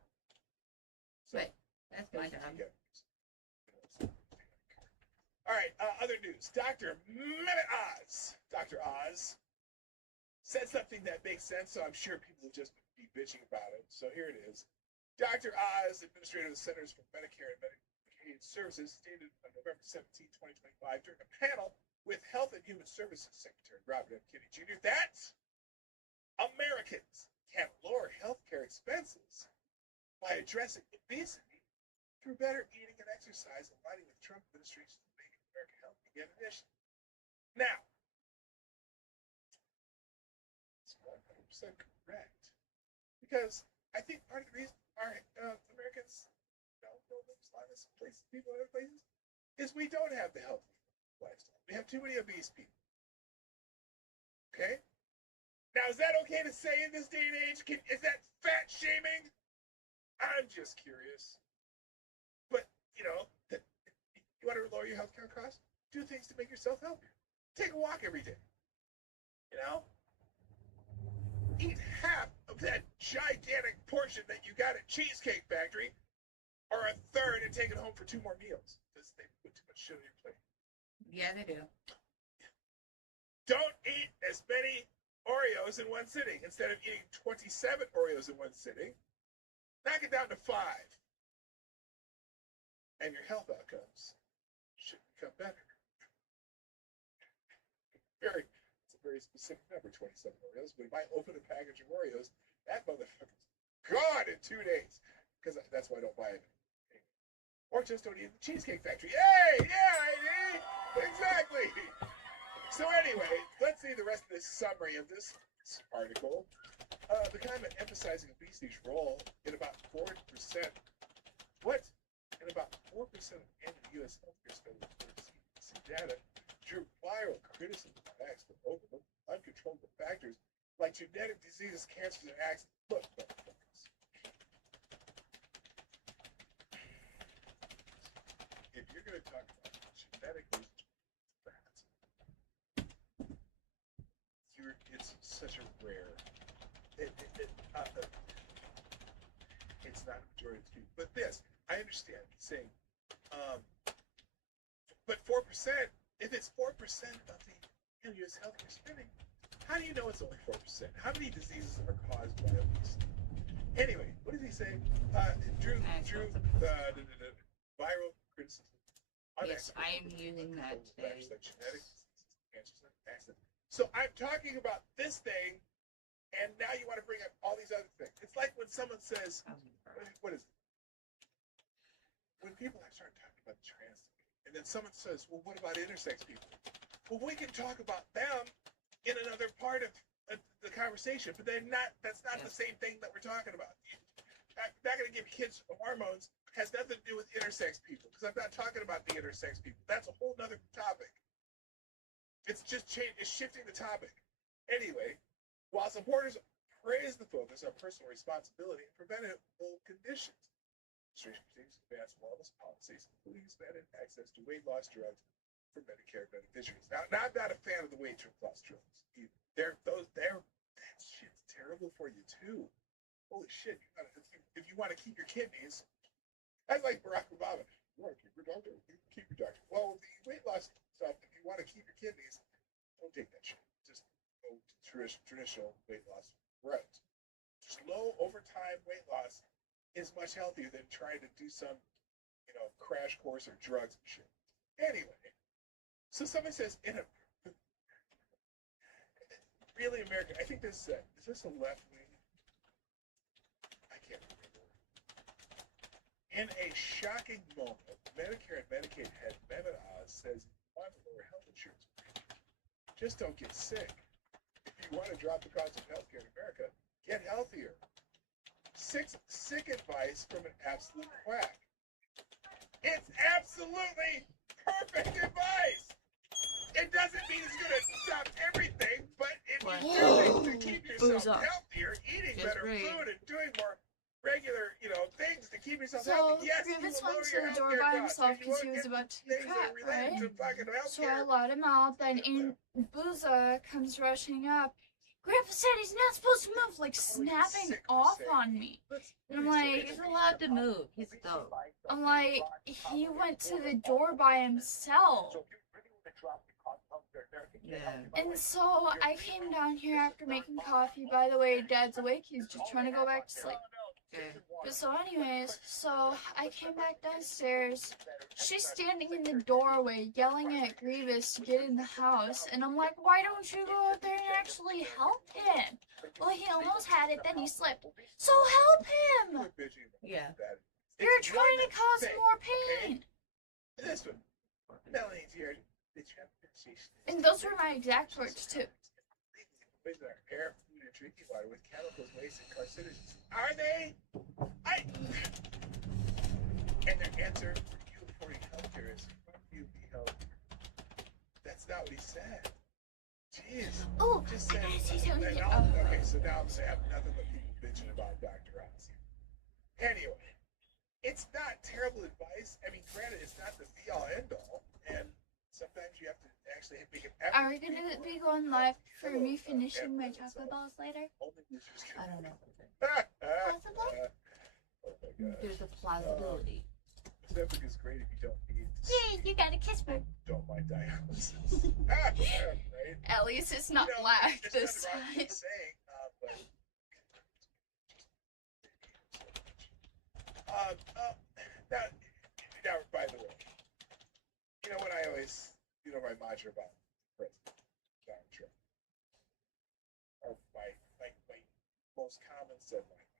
So, right. That's my job. All right, other news. Dr. Dr. Oz said something that makes sense, so I'm sure people will just be bitching about it. So here it is. Dr. Oz, administrator of the Centers for Medicare and Medicaid Services, stated on November 17, 2025, during a panel with Health and Human Services Secretary Robert F. Kennedy Jr., that Americans can lower healthcare expenses by addressing obesity through better eating and exercise, aligning with Trump administration's Make America Healthy Again initiative. Now, it's 100% correct, because I think part of the reason our Americans don't live as long as places, people in other places, is we don't have the healthy lifestyle. We have too many obese people. Okay? Now, is that okay to say in this day and age? Is that fat shaming? I'm just curious. But, you want to lower your healthcare costs? Do things to make yourself healthier. Take a walk every day. Eat half of that gigantic portion that you got at Cheesecake Factory, or a third, and take it home for 2 more meals. Because they put too much shit on your plate. Yeah, they do. Don't eat as many Oreos in one sitting. Instead of eating 27 Oreos in one sitting, knock it down to 5. And your health outcomes should become better. It's a very specific number, 27 Oreos. But if I open a package of Oreos, that motherfucker's gone in 2 days. Because that's why I don't buy it. Or just don't eat at the Cheesecake Factory. Hey, yeah, exactly. So anyway, let's see the rest of this summary of this article. The comment emphasizing obesity's role in about 4%. What? In about 4% of annual U.S. healthcare spending, CDC data drew viral criticism of acts that overlook uncontrollable factors like genetic diseases, cancers, and accidents. Look, if you're going to talk about genetic reasons for fat, it's such a rare. It's not a majority of people. But this, I understand saying, but 4%, if it's 4% of the U.S. healthcare spending, how do you know it's only 4%? How many diseases are caused by obesity? Anyway, what did he say? Drew viral criticism. Yes, I am using that today. Like genetic diseases, cancers, and accidents. So I'm talking about this thing, and now you want to bring up all these other things. It's like when someone says, what is it? When people start talking about trans, and then someone says, well, what about intersex people? Well, we can talk about them in another part of the conversation, but that's not the same thing that we're talking about. I'm not going to give kids hormones. Has nothing to do with intersex people, because I'm not talking about the intersex people. That's a whole nother topic. It's just it's shifting the topic. Anyway, while supporters praise the focus on personal responsibility and preventable conditions, administration continues to advance wellness policies, including expanded access to weight loss drugs for Medicare beneficiaries. Now, I'm not a fan of the weight loss drugs either. That shit's terrible for you too. Holy shit! If you want to keep your kidneys, that's like Barack Obama. You want to keep your doctor? You can keep your doctor. Well, the weight loss stuff. If you want to keep your kidneys, don't take that shit. Just go to traditional weight loss route. Slow overtime weight loss is much healthier than trying to do some, crash course or drugs and shit. Anyway, so somebody says really American. I think this is this a left wing? I can't remember. In a shocking moment, Medicare and Medicaid head Mehmet just don't get sick. If you want to drop the cost of healthcare in America, get healthier. Sick advice from an absolute quack. It's absolutely perfect advice. It doesn't mean it's going to stop everything, but it means do things to keep yourself healthier, eating better food, and doing more regular, things to keep yourself healthy. Yes, Grievous went to the door by himself because he was about to take a crap, right? So I let him out. Then Booza comes rushing up. Grandpa said he's not supposed to move, like snapping off on me. And I'm like, He's allowed to move. He's dope. I'm like, he went to the door by himself. Yeah. And so I came down here after making coffee. By the way, Dad's awake. He's just trying to go back to sleep. Okay. So anyways, so I came back downstairs. She's standing in the doorway yelling at Grievous to get in the house. And I'm like, why don't you go out there and actually help him? Well, he almost had it, then he slipped. So help him! Yeah. You're trying to cause more pain. This one. Melanie's here. And those were my exact words, too. With our air, food, and drinking water with chemicals, waste, and carcinogens. Are they? And their answer for you reporting healthcare is, fuck you, be healthy. That's not what he said. Jeez. Oh, just said. Okay, so now I'm gonna have nothing but people bitching about Dr. Oz. Anyway, it's not terrible advice. I mean, granted, it's not the be-all, end-all, and sometimes you have to actually make an effort. Are we going to be going live for me finishing my chocolate balls later? I don't know. Possible? Oh my God. There's a plausibility. Ozempic is great if you don't need. Yay, you got a kiss for. Don't mind dialysis. Right? At least it's not black this time. Saying, now, by the way, what I always, my mantra about President Donald Trump, or my most common said line,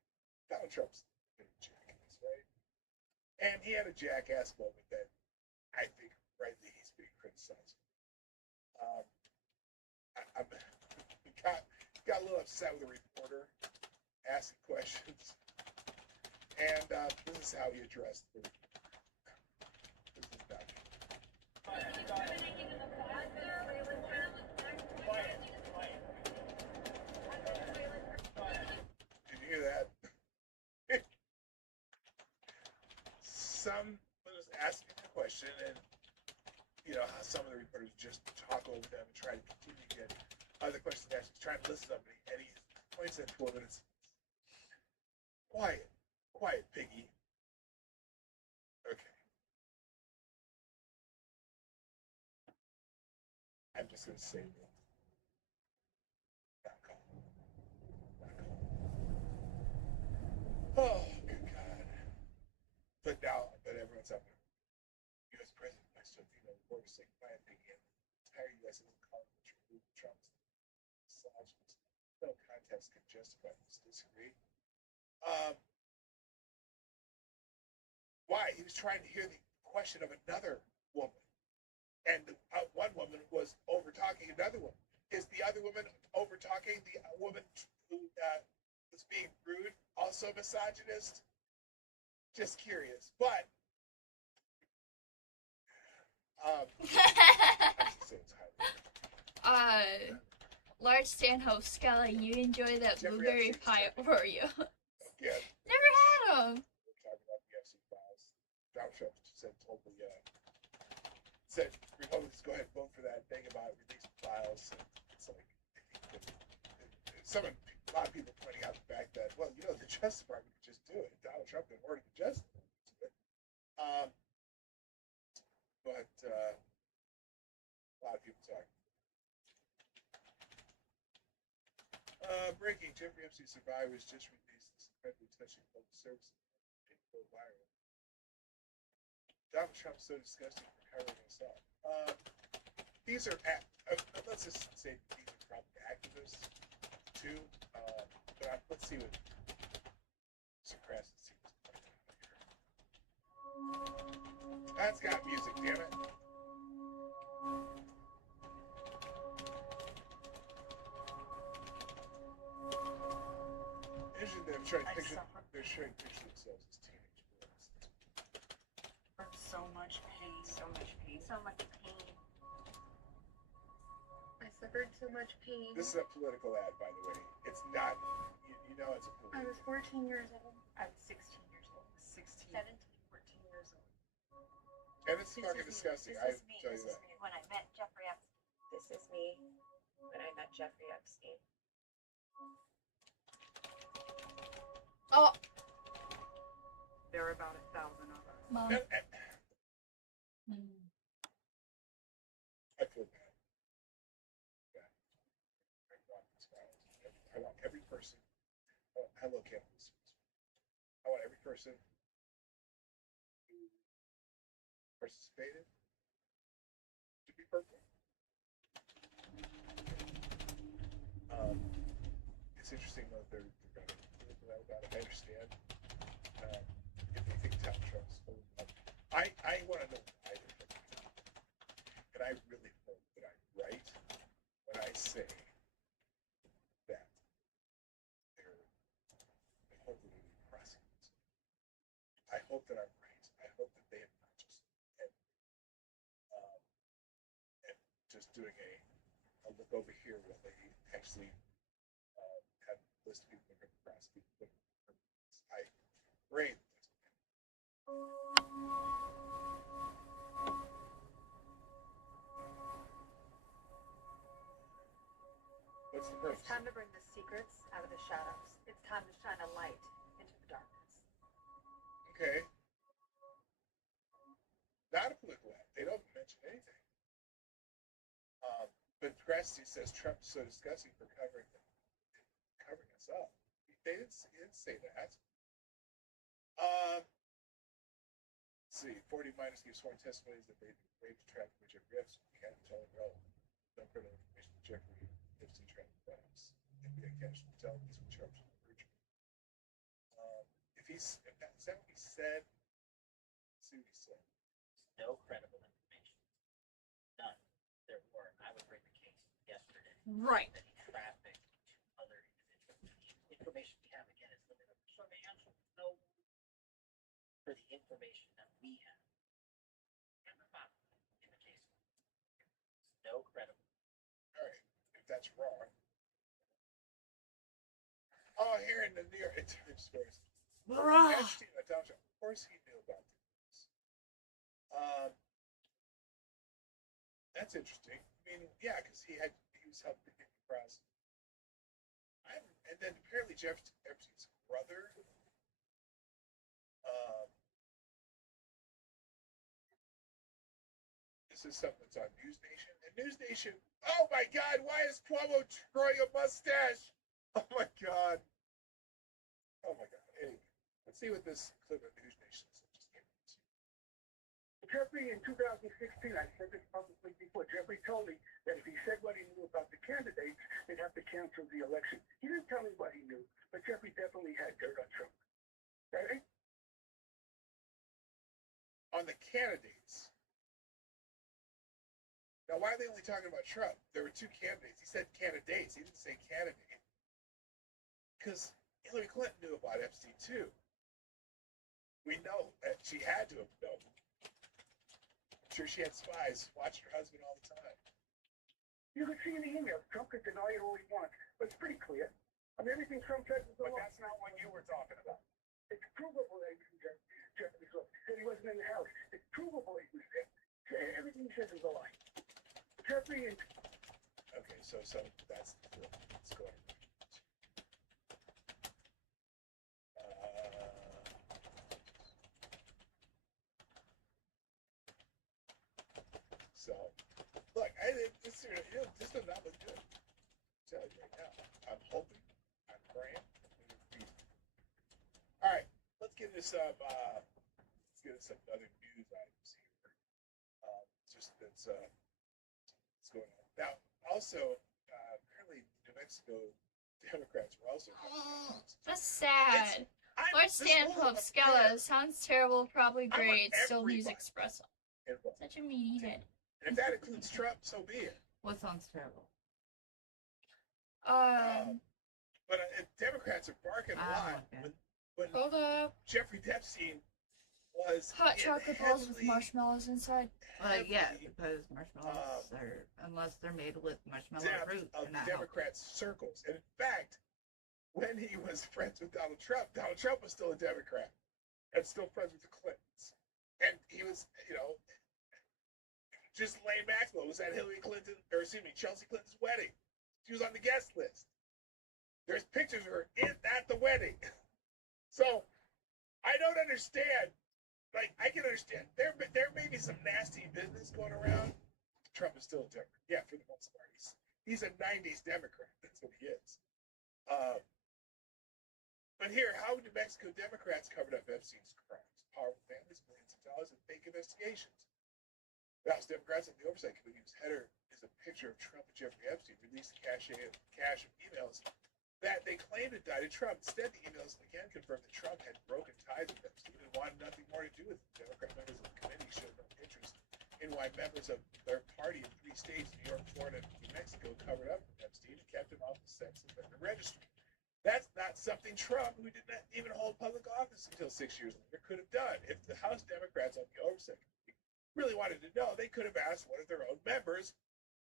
Donald Trump's a jackass, right? And he had a jackass moment that I think rightly he's being criticized. I got a little upset with a reporter asking questions, and this is how he addressed the reporter. This is not. Did you hear that? Someone was asking a question, and how some of the reporters just talk over them and try to continue to get other questions asked. He's trying to listen to somebody, and he points at the woman and says, quiet, piggy. Okay. I'm just going to say that. Not calm. Oh, good God. But everyone's up there. U.S. President, I still think the report is saying quiet piggy, and the entire U.S. isn't calling the truth. Trump's misogynist. No context can justify this disagree. Why? He was trying to hear the question of another woman. And one woman was over-talking another woman. Is the other woman over-talking the woman who was being rude, also misogynist? Just curious. But, Large Stanhope Scully, you enjoy that blueberry pie Oreo? Yeah. Never had them. Donald Trump said Republicans go ahead and vote for that thing about releasing files. It's like, a lot of people pointing out the fact that, well, the Justice Department could just do it. Donald Trump can order the Justice Department to do it. But a lot of people talking. Breaking: Jeffrey Epstein survivors just released this incredibly touching public service viral. Donald Trump's so disgusting for covering us up. These are, let's just say these are probably activists too. But let's see what suppress and see what's going on here. That's got music, damn it. I'm trying to picture. They're trying to picture themselves as teenage boys. From so much pain, so much pain, so much pain. I suffered so much pain. This is a political ad, by the way. It's not. You know, it's a political. I was 14 years old. I was 16 years old. 16. 17, 14 years old. And it's fucking disgusting. I tell you that. This is me when I met Jeffrey Epstein. This is me when I met Jeffrey Epstein. Oh. There are about 1,000 of us. Mom. I feel bad. Yeah. I want every person. Oh, hello, campus. I want every person who participated to be purple. It's interesting though they're going to do that about it. I understand. If they think town trucks hold up. I want to know why they're picking it up. And I really hope that I'm right when I say that they're hopefully prosecuted. I hope that I'm right. I hope that they have not just and just doing a look over here while they actually have a list of people that are going to prosecute. I pray. What's the purpose? It's time to bring the secrets out of the shadows. It's time to shine a light into the darkness. Okay. Not a political ad. They don't mention anything. But Grassley says Trump's so disgusting for covering us up. They didn't say that. Let's see, 40 minus gives sworn testimonies that they raped traffic with Jeffrey Epstein. We can't tell him no criminal information with Jeffrey Epstein traffic crimes. FBI cash intelligence with charges of perjury. Is that what he said? Let's see what he said. No credible information. None. There were. I would bring the case yesterday. Right. That he trafficked other individuals. The information we have again is limited. So the answer is no for the information that we have. And the fact in the case. No credible. All right. If that's wrong. Oh, here in the New York Times stories. Epstein, of course he knew about this. That's interesting. I mean, yeah, because he was helping get the press. And then apparently Jeff Epstein's brother. This is something that's on News Nation. And News Nation. Oh my God! Why is Cuomo growing a mustache? Oh my God! Oh my God! Anyway. Let's see what this clip of News Nation says. Jeffrey, in 2016, I said this publicly before, Jeffrey told me that if he said what he knew about the candidates, they'd have to cancel the election. He didn't tell me what he knew, but Jeffrey definitely had dirt on Trump. Right? On the candidates. Now, why are they only talking about Trump? There were two candidates. He said candidates. He didn't say candidate. Because Hillary Clinton knew about Epstein, too. We know that she had to have known. I'm sure she had spies watching her husband all the time. You can see in the email, Trump could deny it all he wants, but it's pretty clear. I mean, everything Trump says is a lie. But that's not what you were talking about. It's provable that he was there. Said he wasn't in the house. It's provable he was there. Everything he says is a lie. Jeffrey and... Okay, so that's the clip. Let's go ahead. So, look, this does not look good. I'm telling you right now. I'm hoping, I'm praying. All right, let's get into some other news items here. Just that's going on. Now, also, apparently, New Mexico Democrats were also. That's sad. Lord Stanhope, Scala, sounds terrible, probably great, still use espresso. Such a meathead. And if that includes Trump, so be it. What sounds terrible? But But Democrats are barking a lot when Hold up. Jeffrey Epstein was Hot chocolate balls with marshmallows inside. Well, yeah, because marshmallows are, unless they're made with marshmallow fruit, of they're not Democrat circles. And in fact, when he was friends with Donald Trump was still a Democrat and still friends with the Clintons. And he was, just Ghislaine Maxwell was at Chelsea Clinton's wedding. She was on the guest list. There's pictures of her at the wedding. So, I don't understand. Like, I can understand. There may be some nasty business going around. Trump is still a Democrat. Yeah, for the most part. He's a 90s Democrat. That's what he is. But here, how New Mexico Democrats covered up Epstein's crimes. Powerful families, millions of dollars in fake investigations. House Democrats on the Oversight Committee, whose header is a picture of Trump and Jeffrey Epstein, released a cache of emails that they claimed had died to Trump. Instead, the emails again confirmed that Trump had broken ties with Epstein and wanted nothing more to do with it. Democrat members of the committee showed no interest in why members of their party in 3 states, New York, Florida, and New Mexico, covered up Epstein and kept him off the sex offender registry. That's not something Trump, who did not even hold public office until 6 years later, could have done. If the House Democrats on the Oversight Committee really wanted to know, they could have asked one of their own members,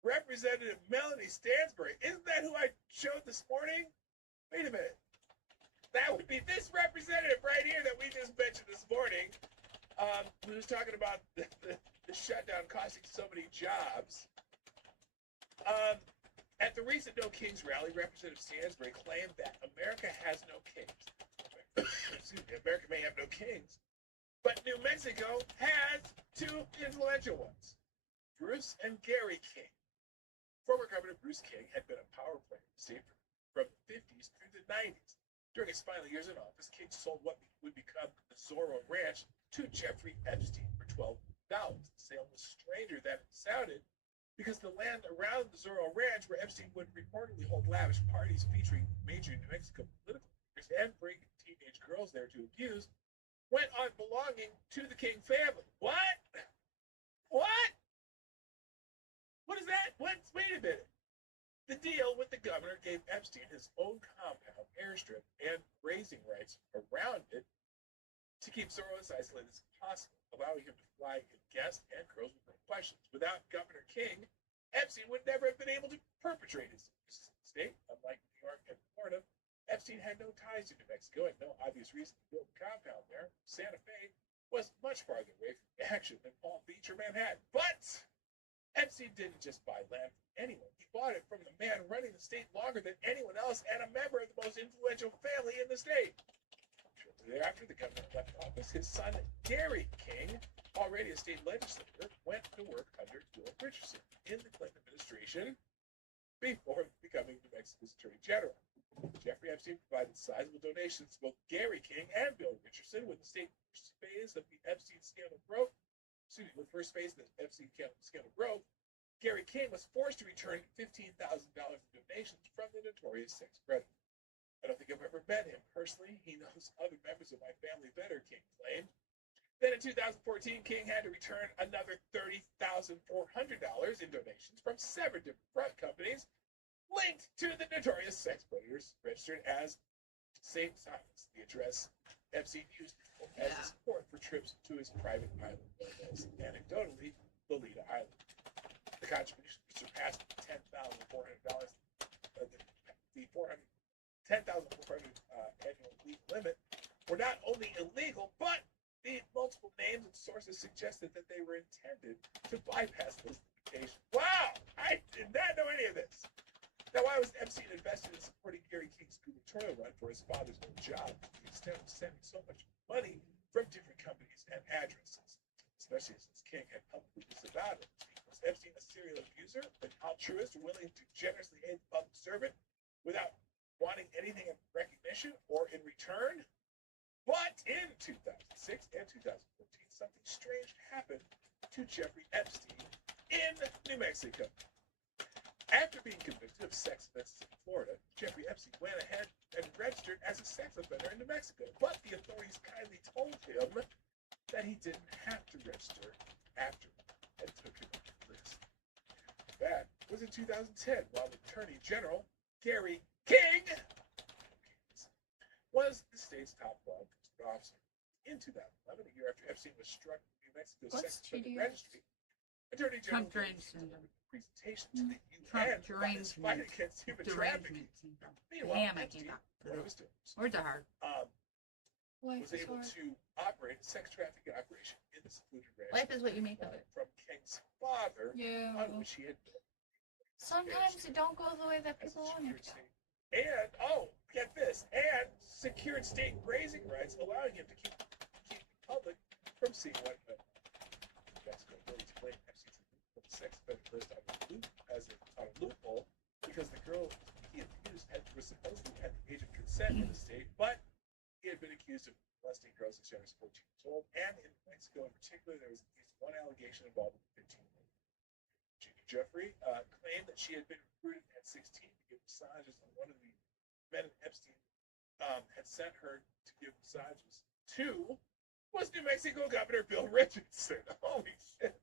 Representative Melanie Stansbury. Isn't that who I showed this morning? Wait a minute. That would be this representative right here that we just mentioned this morning, who was talking about the shutdown costing so many jobs. At the recent No Kings rally, Representative Stansbury claimed that America has no kings. Excuse me, America may have no kings, but New Mexico has 2 influential ones, Bruce and Gary King. Former Governor Bruce King had been a power player in the state from the 50s through the 90s. During his final years in office, King sold what would become the Zorro Ranch to Jeffrey Epstein for $12. The sale was stranger than it sounded, because the land around the Zorro Ranch, where Epstein would reportedly hold lavish parties featuring major New Mexico political figures and bring teenage girls there to abuse, went on belonging to the King family. What? What? What is that? Wait a minute. The deal with the governor gave Epstein his own compound, airstrip, and grazing rights around it to keep Zorro as isolated as possible, allowing him to fly in guests and girls with no questions. Without Governor King, Epstein would never have been able to perpetrate his state. Unlike New York and Florida, Epstein had no ties to New Mexico and no obvious reason to build a compound there. Santa Fe was much farther away from the action than Palm Beach or Manhattan. But Epstein didn't just buy land from anyone. He bought it from the man running the state longer than anyone else and a member of the most influential family in the state. Thereafter the governor left office, his son, Gary King, already a state legislator, went to work under Bill Richardson in the Clinton administration before becoming New Mexico's Attorney General. Jeffrey Epstein provided sizable donations to both Gary King and Bill Richardson. When the state first phase of the Epstein scandal broke, Gary King was forced to return $15,000 in donations from the notorious sex predator. I don't think I've ever met him personally. He knows other members of my family better, King claimed. Then in 2014, King had to return another $30,400 in donations from 7 different front companies linked to the notorious sex predators, registered as St. Simons, the address Epstein used as a support for trips to his private island, known as, anecdotally, Lolita Island. The contribution surpassed $10,400, annual legal limit, were not only illegal, but the multiple names and sources suggested that they were intended to bypass those limitations. Wow! I did not know any of this. Now, why was Epstein invested in supporting Gary King's gubernatorial run for his father's own job to the extent of sending so much money from different companies and addresses, especially since King had publicly disavowed it? Was Epstein a serial abuser, an altruist willing to generously aid the public servant without wanting anything in recognition or in return? But in 2006 and 2014, something strange happened to Jeffrey Epstein in New Mexico. After being convicted of sex offenses in Florida, Jeffrey Epstein went ahead and registered as a sex offender in New Mexico. But the authorities kindly told him that he didn't have to register after and took him off the list. That was in 2010, while Attorney General Gary King state's top law enforcement officer. In 2011, a year after Epstein was struck in New Mexico's What's sex offender TDS? registry, Attorney General Trump derangement delivered a presentation to the Trump UN about his fight derangement. against human trafficking. Derangement syndrome. Meanwhile, Damn, I Epstein, can't talk. one of his donors, Words are hard. Life was is able hard. to operate a sex trafficking operation in the secluded ranch Life is what you make of it. from King's father, Yeah. on which he had Sometimes it don't go the way that people want it to. and get this, and secured state grazing rights, allowing him to keep the public from seeing what Mexico ability to blame Epstein's sex offender list on a loophole because the girl he accused was supposedly at the age of consent in the state, but he had been accused of molesting girls as young as 14 years old, and in Mexico in particular, there was at least one allegation involving 15-year-old. Jeffrey claimed that she had been recruited at 16 to give massages, and one of the men Epstein had sent her to give massages to was New Mexico Governor Bill Richardson. Holy shit.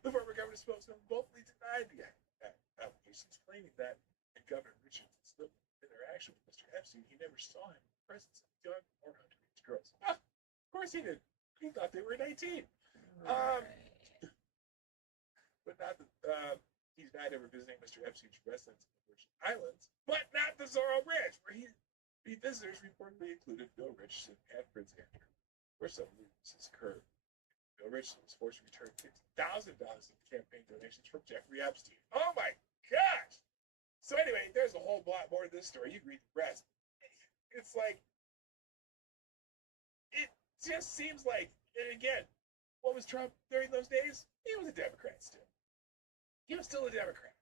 The former governor spokesman boldly denied the allegations, claiming that in Governor Richardson's little interaction with Mr. Epstein, he never saw him in the presence of young or underage girls. Of course he did. He thought they were 19. But not he's not ever visiting Mr. Epstein's residence in the Virgin Islands, but not the Zorro Ranch, where the visitors reportedly included Bill Richardson and Prince Andrew, where some looses occurred. Bill Richardson was forced to return $50,000 in campaign donations from Jeffrey Epstein. Oh my gosh! So anyway, there's a whole lot more to this story. You can read the rest. It's like, it just seems like, and again, what was Trump during those days? He was a Democrat still. He was still a Democrat.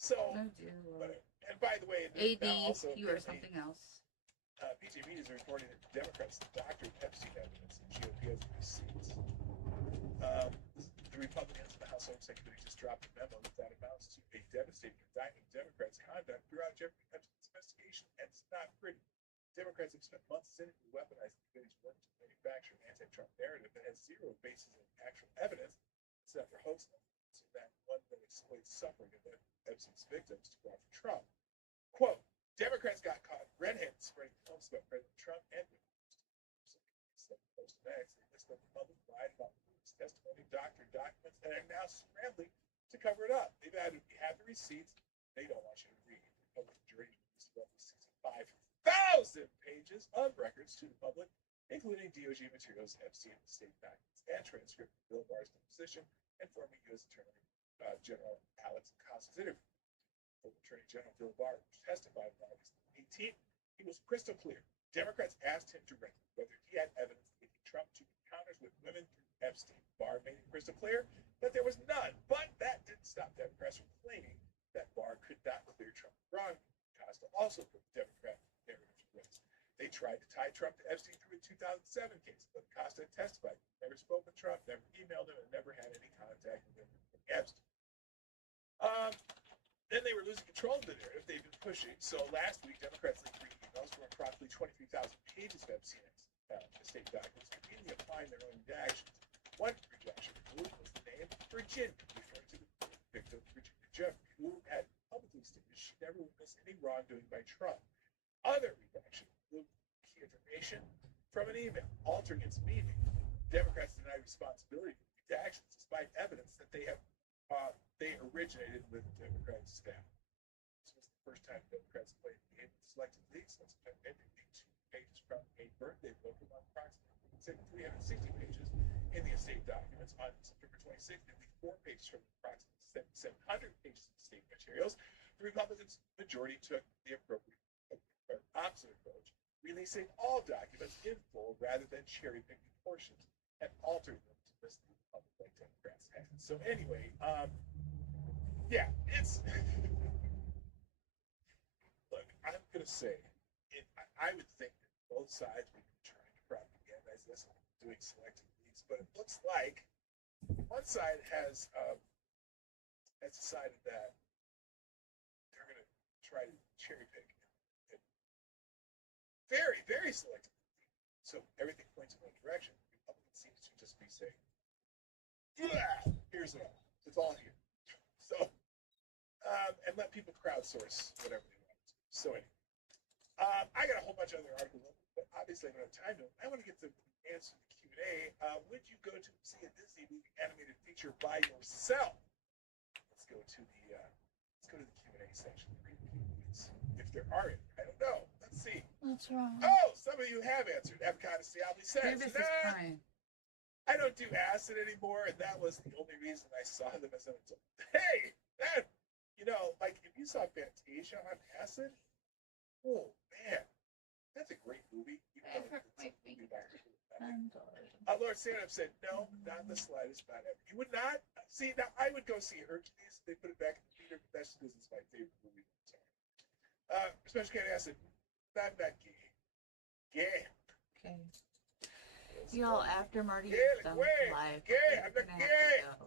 So, and by the way, AD, also you are something else. PJ Media is reporting that the Democrats doctored Epstein evidence and GOP has receipts. The Republicans in the House Oversight Committee just dropped a memo that amounts to a devastating indictment of Democrats' conduct throughout Jeffrey Epstein's investigation, and it's not pretty. Democrats have spent months cynically weaponizing the committee's work to manufacture an anti-Trump narrative that has zero basis in actual evidence, except for hoax evidence, and that one that exploits suffering of Epstein's victims to go after Trump. Quote, Democrats got caught red-handed spreading films about President Trump and Post-Max. They list the public lied about his testimony, doctored documents, and are now scrambling to cover it up. They've added, we have the receipts. They don't want you to read. The public jury released roughly 65,000 pages of records to the public, including DOJ materials, Epstein state documents, and transcript of Bill Barr's deposition and former U.S. Attorney General Alex Acosta's interview. Former Attorney General Bill Barr testified on August 18th. He was crystal clear. Democrats asked him directly whether he had evidence linking Trump to encounters with women through Epstein. Barr made it crystal clear that there was none, but that didn't stop Democrats from claiming that Barr could not clear Trump wrong. Acosta also put the Democrat narrative to rest. They tried to tie Trump to Epstein through a 2007 case, but Acosta testified he never spoke with Trump, never emailed him, and never had any contact with him from Epstein. Then they were losing control of the narrative they've been pushing. So last week, Democrats leaked 3 emails from approximately 23,000 pages of Epstein's state documents, conveniently applying their own redactions. One redaction was the name Virginia, referring to the victim, Virginia Jeffrey, who had publicly stated she never witnessed any wrongdoing by Trump. Other redaction included key information from an email altering its meaning. Democrats deny responsibility for redactions despite evidence that they originated with Democrat staff. This was the first time Democrats played the game with selected leaks since ending 2 pages from a birthday book among approximately 360 pages in the estate documents. On September 26th, nearly 4 pages from approximately 700 pages of state materials. The Republicans' majority took the opposite approach, releasing all documents in full rather than cherry-picking portions and altering them to mislead the public like Democrats had. So anyway, yeah, it's look, I'm gonna say I would think that both sides would be trying to propagandize this and doing selective leaks, but it looks like one side has decided that they're gonna try to cherry pick and very, very selectively. So everything points in one direction. The Republican seems to just be saying, here's it all. It's all here. So, and let people crowdsource whatever they want. So anyway, I got a whole bunch of other articles, but obviously I don't have time to. I want to get to answer the Q&A. Would you go to see a Disney movie animated feature by yourself? Let's go to the Q&A section. If there are any, I don't know. Let's see. What's wrong? Oh, some of you have answered. Avocado Siabli says, Davis is crying. I don't do acid anymore, and that was the only reason I saw them as an adult. Hey, that, like if you saw Fantasia on acid, oh man, that's a great movie. Lord Stand-Up said, no, not in the slightest, not ever. You would not? See, now I would go see Hercules. They put it back in the theater, but that's because it's my favorite movie. Special Cat Acid, not gay. Yeah. Okay. Y'all, after Marty Yeah, is done like, with the live, gay, I'm not we're gonna gay. have to go.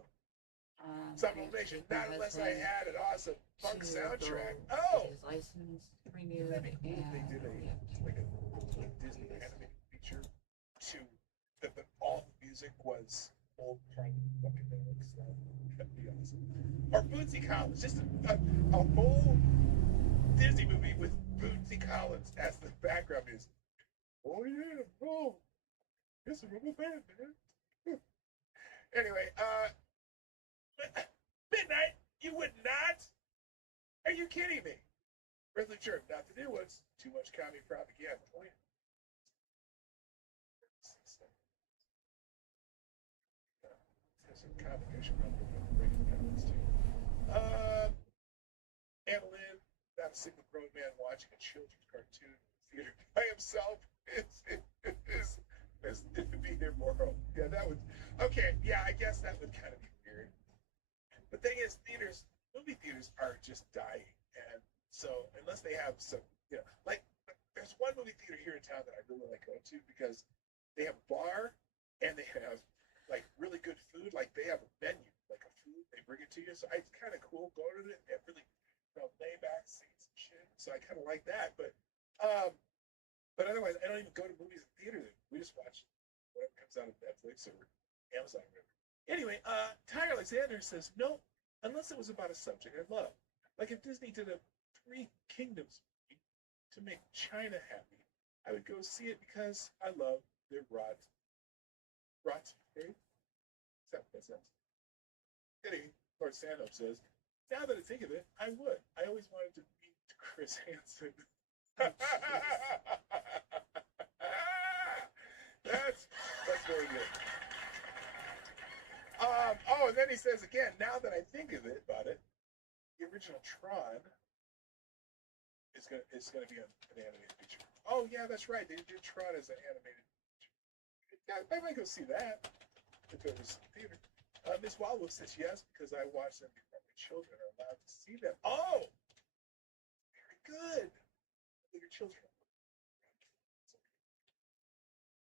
Some I have to information, take my not unless I husband had an awesome funk to soundtrack. go Oh! get his license renewed, That'd be cool if they did and we have to like a Disney animated feature that all the music was old punk fucking lyrics. That'd be awesome. Or Bootsy Collins, just a whole Disney movie with Bootsy Collins as the background music. Oh yeah, bro. It's a rubber band, man. Anyway, Midnight, you would not? Are you kidding me? Earthly Church, not the new ones. Too much commie propaganda. Oh, yeah. There's some combination breaking the comments too. Annalyn, not a single grown man watching a children's cartoon theater by himself. It would be immoral. Yeah, that would. Okay, yeah, I guess that would kind of be weird. The thing is, movie theaters are just dying, and so unless they have some, like there's one movie theater here in town that I really like going to because they have a bar and they have like really good food. Like they have a menu, like a food, they bring it to you. So it's kind of cool going to it. They have really lay back seats and shit. So I kind of like that, but otherwise I don't even go to movies in theaters. We just watch whatever comes out of Netflix or Amazon or whatever. Anyway, Ty Alexander says, no, unless it was about a subject I love. Like if Disney did a Three Kingdoms movie to make China happy, I would go see it because I love their rot faith. Is that what that says? Anyway, Lord Stand-Up says, now that I think of it, I would. I always wanted to meet Chris Hansen. That's very good. And then he says again, now that I think of it, about it, the original Tron is gonna be an animated feature. Oh yeah, that's right. They did Tron as an animated feature. Yeah, I might go see that if it was in theater. Mrz-Wild-Wolf says yes because I watch them before my children are allowed to see them. Oh, very good. Your children.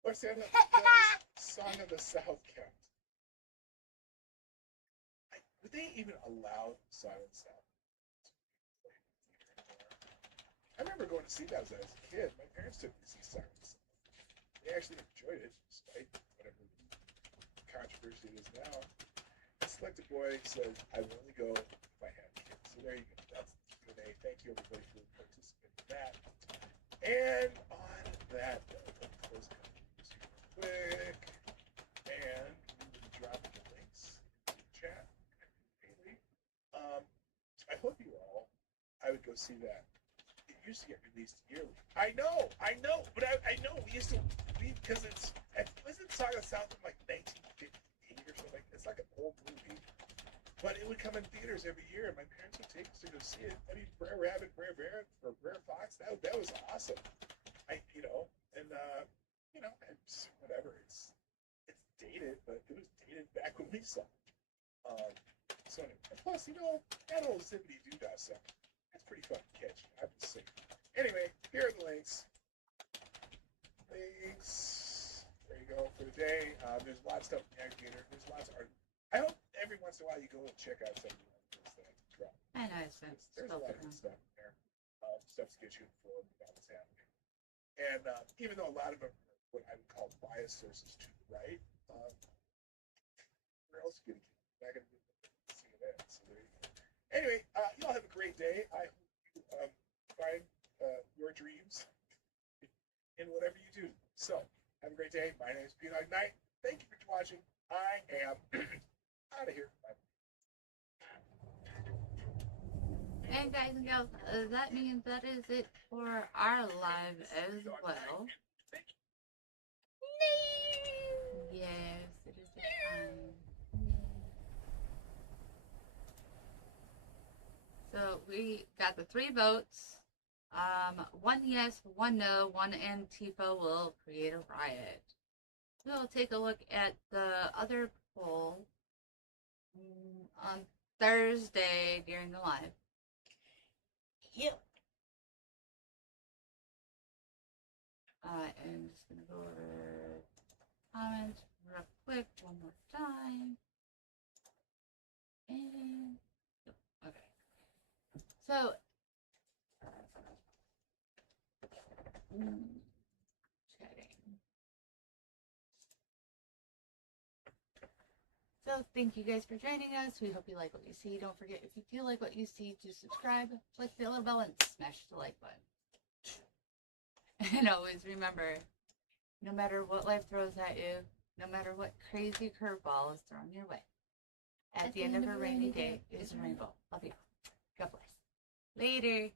Or Santa Song of the South count. Would they even allow Song of the South? I remember going to see that as a kid. My parents took me to see Song of the South. They actually enjoyed it, despite whatever controversy it is now. Selected Boy said, I would only go if I had kids. So there you go. That's the Q&A. Thank you, everybody, for participating in that. And on that note, let me close the just real quick. And we will be dropping the links in the chat. I hope you all, I would go see that. It used to get released yearly. I know, but I know we used to, because wasn't Saga South from like 1958 or something? It's like an old movie. But it would come in theaters every year, and my parents would take us to go see it. I mean, Brer Rabbit, Brer Bear, or Brer Fox, that was awesome. It's whatever. It's dated, but it was dated back when we saw it. So anyway, and plus, that old Zippity Doodah song, that's pretty fucking catchy. I'm just saying. Anyway, here are the links. There you go for the day. There's a lot of stuff in the aggregator. There's lots of art. I hope every once in a while you go and check out some of the articles that I drop. I know, it's been There's a lot of good stuff in there. Stuff to get you informed about what's happening. And even though a lot of them are what I would call biased sources to the right, where else are you going to get? Not going to see that. So there you go. Anyway, you all have a great day. I hope you find your dreams in whatever you do. So, have a great day. My name is Peanut Knight. Thank you for watching. I am out of here. Bye. And guys and gals, that means that is it for our live as well. Yes, it is the time. So we got the 3 votes. 1 yes, 1 no, 1 Antifa will create a riot. We'll take a look at the other poll on Thursday during the live. Yep. And I'm just gonna go over comments real quick one more time. And okay. So chatting. So thank you guys for joining us. We hope you like what you see. Don't forget, if you do like what you see, to subscribe, click the little bell, and smash the like button. And always remember, no matter what life throws at you, no matter what crazy curveball is thrown your way, at the end of a rainy day is a rainbow. Love you. God bless. Later.